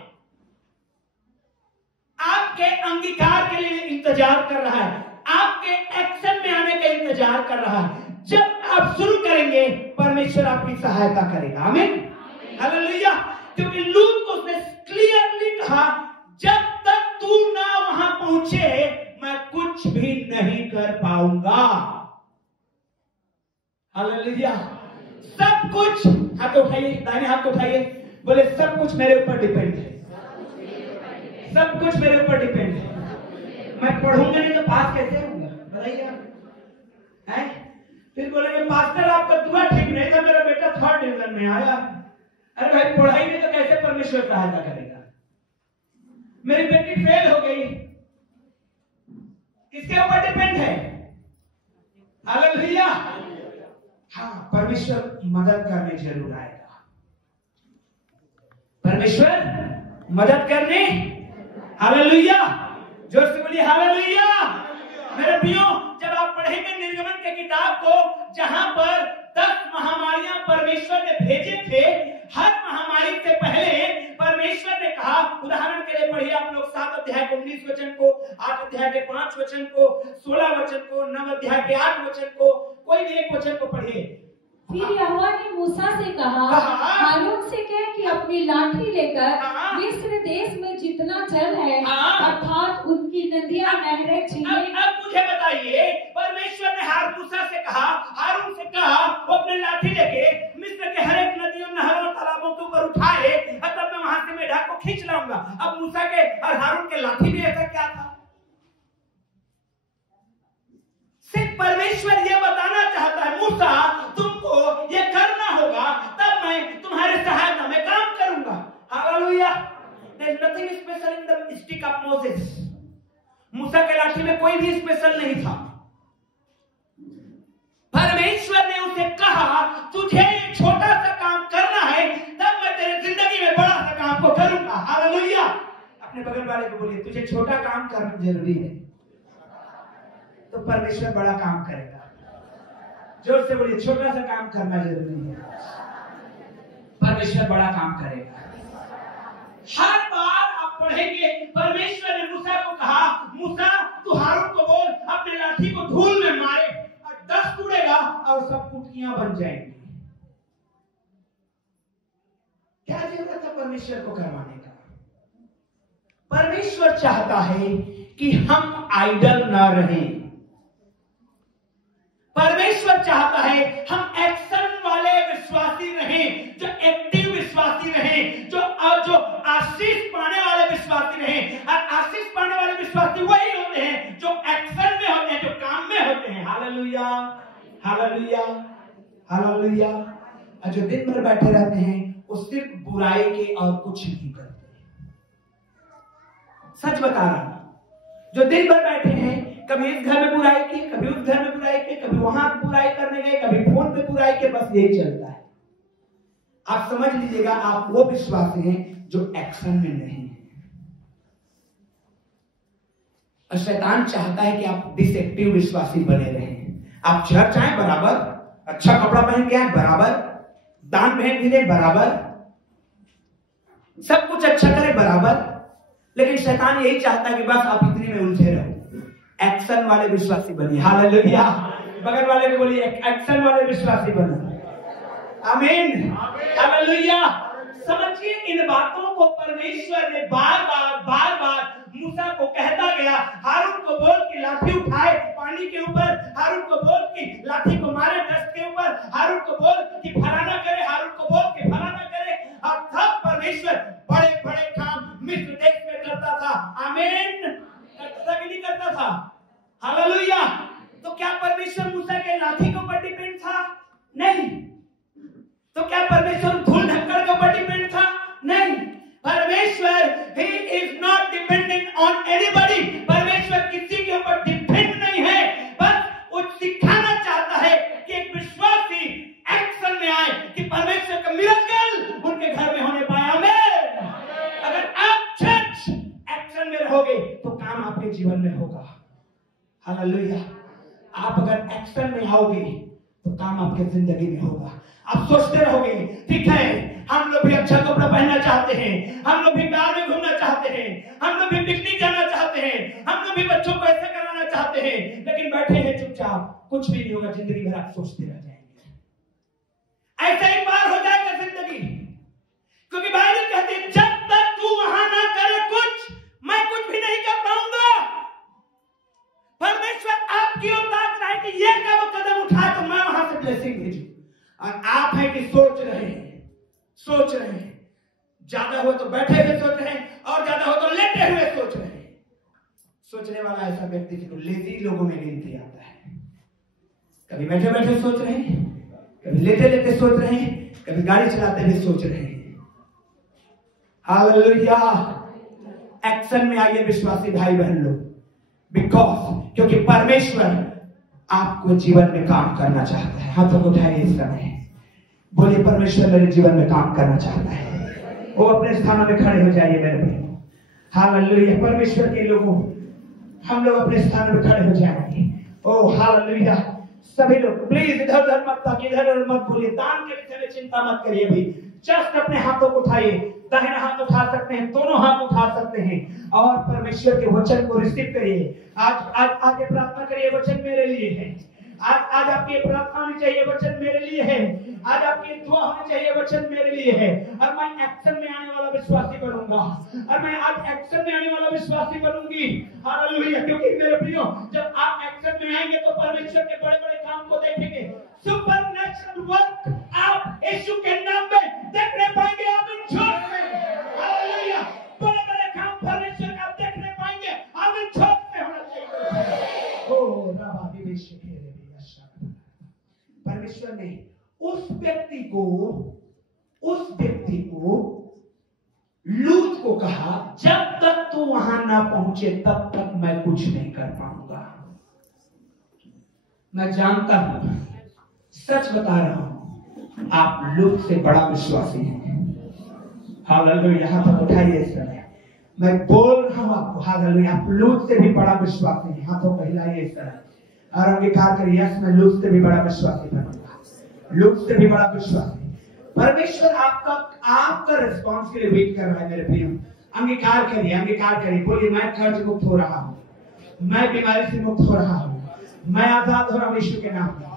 आपके अंगीकार के लिए इंतजार कर रहा है, आपके एक्शन में आने का इंतजार कर रहा है। जब आप शुरू करेंगे परमेश्वर आपकी सहायता करेगा। आमीन, हालेलुया। क्योंकि लूत को उसने क्लियरली कहा, जब तक तू ना वहां पहुंचे मैं कुछ भी नहीं कर पाऊंगा। हालेलुया। सब कुछ, हाथ उठाइए, दाहिने हाथ उठाइए, बोले सब कुछ मेरे ऊपर डिपेंड है, सब कुछ मेरे ऊपर डिपेंड है। मैं पढ़ूंगा नहीं तो पास कैसे होऊंगा, बताइए आप। फिर बोलेंगे पास्टर आपका दुआ ठीक नहीं था, मेरा बेटा 3rd डिवीजन में आया। अरे भाई, पढ़ाई में तो कैसे परमेश्वर सहायता करेगा? मेरी बेटी फेल हो गई, किसके ऊपर डिपेंड है? हालेलुया। हाँ, परमेश्वर मदद करने जरूर आएगा। परमेश्वर मदद करने, हालेलुया, जोर से बोलिए हालेलुया। मेरे प्रियो, जब आप पढ़ेंगे निर्गमन के किताब को, जहां पर 10 महामारियां परमेश्वर ने भेजे थे, हर महामारी से पहले परमेश्वर ने कहा, उदाहरण के लिए पढ़िए आप लोग 7 अध्याय के 19 वचन को, 8 अध्याय के 5 वचन को, 16 वचन को, 9 अध्याय के 8 वचन को, कोई भी एक वचन को पढ़िए। फिर यहोवा ने मूसा से कहा, हारून से कह कि अपनी लाठी लेकर मिस्र देश में जितना जल है, अर्थात उनकी नदियां, नहरें, झीलें। अब मुझे बताइए, परमेश्वर ने मूसा से कहा, हारून से कहा, वो अपनी लाठी लेके मिस्र के हर एक नदियों, नहरों, तालाबों के ऊपर उठाए, तब मैं वहां से मेढक को खींच लाऊंगा। अब मूसा के और हारून के लाठी में ऐसा क्या था? सिर्फ परमेश्वर ये बताना चाहता है, मूसा तुमको ये करना होगा, तब मैं तुम्हारे सहायता में काम करूंगा। Hallelujah. There is nothing special in the stick of Moses. मूसा के लाठी में कोई भी स्पेशल नहीं था। परमेश्वर ने उसे कहा, तुझे एक छोटा सा काम करना है, तब मैं तेरे जिंदगी में बड़ा सा काम को करूंगा। हालेलुया। अपने बगल वाले को बोलिए, तुझे छोटा काम करना जरूरी है, तो परमेश्वर बड़ा काम करेगा। जोर से बोलिए, छोटा सा काम करना जरूरी है, परमेश्वर बड़ा काम करेगा। हर बार आप पढ़ेंगे, परमेश्वर ने मूसा को कहा, मूसा तू हारून को बोल अपने लाठी को धूल में मारे, और दस्त उड़ेगा और सब कुटकियां बन जाएंगी। क्या जरूरत है परमेश्वर को करवाने का? परमेश्वर चाहता है कि हम आइडल ना रहें। परमेश्वर चाहता है हम एक्शन वाले विश्वासी रहें, जो एक्टिव विश्वासी रहें, जो आशीष पाने वाले विश्वासी रहें। और आशीष पाने वाले विश्वासी वही होते हैं जो एक्शन में होते हैं, जो काम में होते हैं। Hallelujah, hallelujah, hallelujah. और जो दिन भर बैठे रहते हैं वो सिर्फ बुराई के और कुछ नहीं करते। सच बता रहा हूं, जो दिन भर बैठे हैं, कभी इस घर में बुराई की, कभी उस घर में बुराई की, कभी वहां बुराई करने गए, कभी फोन पे बुराई के, बस यही चलता है। आप समझ लीजिएगा, आप वो विश्वासी हैं जो एक्शन में नहीं है। और शैतान चाहता है कि आप डिसेप्टिव विश्वासी बने रहें। आप चर्च आए बराबर, अच्छा कपड़ा पहन के आए बराबर, दान भेंट मिले बराबर, सब कुछ अच्छा करें बराबर, लेकिन शैतान यही चाहता कि बस आप इतने में उलझे रहो। एक्शन वाले विश्वासी बनिए। हालेलुया। बगल वाले को बोलिए एक्शन वाले विश्वासी बनो। आमीन। हालेलुया। समझिए, इन बातों को परमेश्वर ने बार बार मूसा को कहता गया। हारून को बोल कि लाठी उठाए पानी के ऊपर, हारून को बोल कि लाठी को मारे डस्ट के ऊपर, हारून को बोल कि फलाना करे, हारून को बोल कि फलाना करे। और तब परमेश्वर बड़े बड़े काम मिस्र देश में करता था। आमीन। करता कि नहीं करता था? हालेलुया। तो क्या परमेश्वर मूसा के लाठी के ऊपर डिपेंड था? नहीं। तो क्या परमेश्वर धूल ढक्कड़ के ऊपर डिपेंड था? नहीं। परमेश्वर he is not dependent on anybody। परमेश्वर किसी के ऊपर डिपेंड नहीं है, बस वो सिखाना चाहता है कि एक विश्वासी एक्शन में आए कि परमेश्वर का मिरेकल उनके घर में होने पाए। आमीन। अगर आप चर्च एक्शन में रहोगे तो काम आपके जीवन में होगा। हालेलुया। आप अगर एक्शन में आओगे तो काम आपके जिंदगी में होगा। आप सोचते रहोगे ठीक है, हम लोग भी अच्छा कपड़ा पहनना चाहते हैं, हम लोग भी कार में घूमना चाहते हैं, हम लोग भी पिकनिक जाना चाहते हैं, हम लोग भी बच्चों को ऐसा कराना चाहते हैं, लेकिन बैठे हैं चुपचाप, कुछ भी नहीं होगा। जिंदगी भर आप सोचते रह जाएंगे। ऐसा एक बार हो जाएगा जिंदगी, क्योंकि बाइबल कहती है जब तक तू वहां ना करे कुछ, मैं कुछ भी नहीं कर पाऊंगा। परमेश्वर आपकी ओर ताक रहा है कि ये कदम उठाए तो मैं वहां से ब्लेसिंग भेजूं। और आप है कि सोच रहे हैं, ज्यादा हो तो बैठे हुए सोच रहे हैं, और ज्यादा हो तो लेटे हुए सोच रहे हैं। सोचने वाला ऐसा व्यक्ति जो लेजी लोगों में गिनती आता है। कभी बैठे बैठे सोच रहे हैं, कभी लेटे लेटे सोच रहे हैं, कभी गाड़ी चलाते हुए सोच रहे हैं। हालेलुया। एक्शन में आइए विश्वासी भाई बहन लोग, क्योंकि परमेश्वर आपको जीवन में काम करना चाहता है। हाथों को उठाइए इस समय, बोलिए परमेश्वर मेरे जीवन में काम करना चाहता है। वो अपने स्थानों में खड़े हो जाइए मेरे भाई। हालेलुया। परमेश्वर के लोगों, हम लोग अपने स्थानों में खड़े हो जाएंगे। ओ हालेलुया। सभी लोग प्लीज इधर उधर मत ताकिए, इधर उधर मत बोलिए, दान के विषय में चिंता मत करिए। भी जस्ट अपने हाथों को उठाइए, दाहिना हाथ उठा सकते हैं, दोनों हाथ उठा सकते हैं, और परमेश्वर के वचन को रिसीव करिए। आज ये प्रार्थना करिए, वचन मेरे लिए है। आज आपकी प्रार्थना होनी चाहिए, वचन मेरे लिए है। आज आपकी दुआ होनी चाहिए, वचन मेरे लिए है। और मैं एक्शन में आने वाला विश्वासी बनूंगा, और मैं आज एक्शन में आने वाला विश्वासी बनूंगी। हालेलुया। क्योंकि मेरे प्रियो, जब आप एक्शन में आएंगे तो परमेश्वर के बड़े बड़े काम को देखेंगे। सुपरनैचुरल वर्क आप यीशु के नाम में देखने पाएंगे। आप इन छोड़ में हालेलुया, बड़े बड़े काम परमेश्वर का देखने पाएंगे। आप इन छोड़ में होना चाहिए। ओ रबा विवेश परमेश्वर ने उस व्यक्ति को लूत को कहा, जब तक तू वहां ना पहुंचे तब तक मैं कुछ नहीं कर पाऊंगा। मैं जानता हूं, सच बता रहा हूं, आप लूत से बड़ा विश्वासी हैं। हालेलुया। यहां तक उठाइए इस समय, मैं बोल रहा हूं आपको। हालेलुया। आप लूत से भी बड़ा विश्वासी हैं। हाथों को हिलाइए इस समय और अंगीकार करिए, यस मैं लूत से भी बड़ा विश्वासी बनूंगा, लूत से भी बड़ा विश्वासी। परमेश्वर आपका रिस्पांस के लिए वेट कर रहा है मेरे प्रियो। अंगीकार करिए, बोलिए मैं कर्ज मुक्त हो रहा हूँ, मैं बीमारी से मुक्त हो रहा हूँ, मैं आजाद हो रहा हूँ यीशु के नाम में।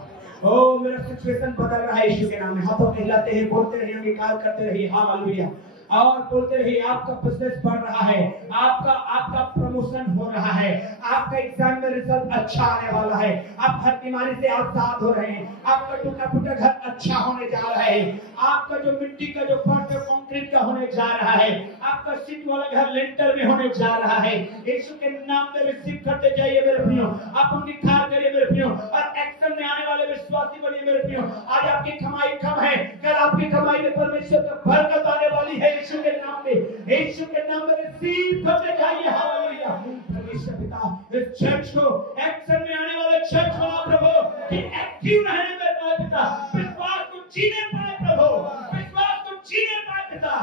ओ मेरा सिचुएशन बदल रहा है यीशु के नाम में। हाथों को हिलाते हैं, बोलते रहिए, अंगीकार करते रहिए। हालेलुया। और बोलते रहिए, आपका बिजनेस बढ़ रहा है, आपका प्रमोशन हो रहा है, आपका एग्जाम में रिजल्ट अच्छा आने वाला है, आप हर बीमारी से आजाद हो रहे हैं, आपका टूटा फूटा घर अच्छा होने जा रहा है, आपका जो मिट्टी का जो फर्श है कंक्रीट का होने जा रहा है, आपका सीट वाला घर लेंटर में होने जा रहा है। यीशु के नाम में रिसीव करते जाइए मेरे प्रियो। आप अंगीकार करिए मेरे प्रियो, और एक्शन में आने वाले विश्वासी बनिए मेरे प्रियो। आज आपकी कमाई कम है, कल आपकी कमाई में परमेश्वर का बरकत आने वाली है। यीशु के नाम में रिसीव करते जाइए। हालेलुया। परमेश्वर पिता इस चर्च को एक्शन में आने वाले चर्च बना प्रभु, कि एक्टिव रहने में पिता, विश्वास को जीने पाए प्रभु, विश्वास को जीने पाए पिता,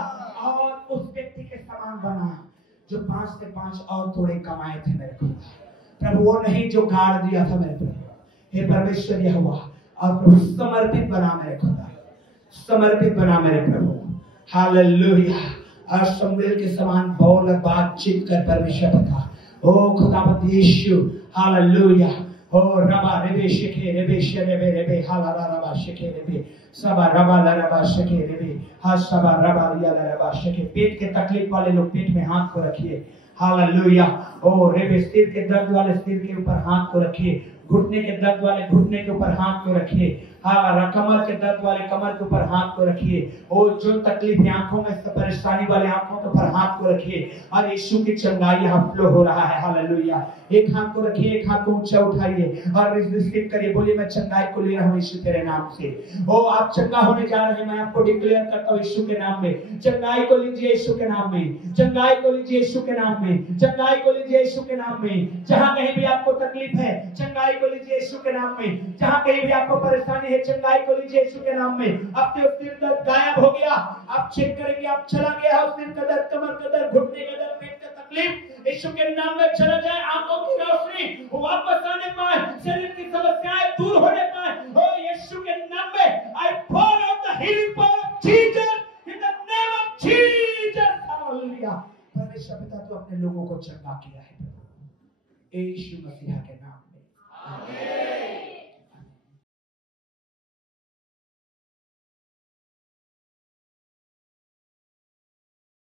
और उस व्यक्ति के समान बना जो 5 से 5 और थोड़े कमाए थे मेरे खुदा। प्रभु वो नहीं जो गाड़ दिया था मेरे प्रभु। हे परमेश्वर यह हुआ, और प्रभु समर्पित बना मेरे खुदा, समर्पित बना मेरे प्रभु। हालेलुया। हर शमूएल के समान बोल और बातचीत कर परमेश्वर पिता। ओ खुदावंद यीशु, हालेलुया। ओ रबा रेबे शेके रेबे शेरेबे रेबे हाला रबा शेके रेबे सबा रबा रबा शेके रेबे हा सबा रबा रिया रबा शेके। पेट के तकलीफ वाले लोग पेट में हाथ को रखिए, हालेलुया। ओ रेबे सिर के दर्द वाले सिर के ऊपर हाथ को रखिए, घुटने के दर्द वाले घुटने के ऊपर हाथ को रखिए, हाँ कमर के दर्द वाले कमर के ऊपर हाथ को रखिए। ओ जो तकलीफ आंखों में परेशानी वाले आंखों के ऊपर हाथ को रखिए और यीशु की चंगाई यहाँ फ्लो हो रहा है, हालेलुया। एक हाथ को रखिए, एक हाथ को ऊंचा उठाइए और रिसीव करिए, बोलिए मैं चंगाई को ले रहा हूँ यीशु तेरे नाम से। ओ आप चंगा होने जा रहे हैं, मैं आपको डिक्लेयर करता हूँ यीशु के नाम में। चंगाई को लीजिए यीशु के नाम में, चंगाई को लीजिए यीशु के नाम में, चंगाई को लीजिए यीशु के नाम में। जहाँ कहीं भी आपको तकलीफ है चंगाई को लीजिए यीशु के नाम में। जहाँ कहीं भी आपको परेशानी है चंगाई को लीजिए यीशु के नाम में। अब तो सिर दर्द गायब हो गया, आप चेक करेंगे आप चला गया सिर का दर्द, कमर का दर्द, घुटने का दर्द, पेट का तकलीफ यीशु के नाम में चला जाए। आंखों की रोशनी वापस आने पाए, शरीर की समस्याएं दूर होने पाए। ओ यीशु के नाम में आई pour out the healing power of Jesus in the name of Jesus, hallelujah. परमेश्वर पिता तू अपने लोगों को चंगा किया है यीशु मसीह के नाम में, आमीन।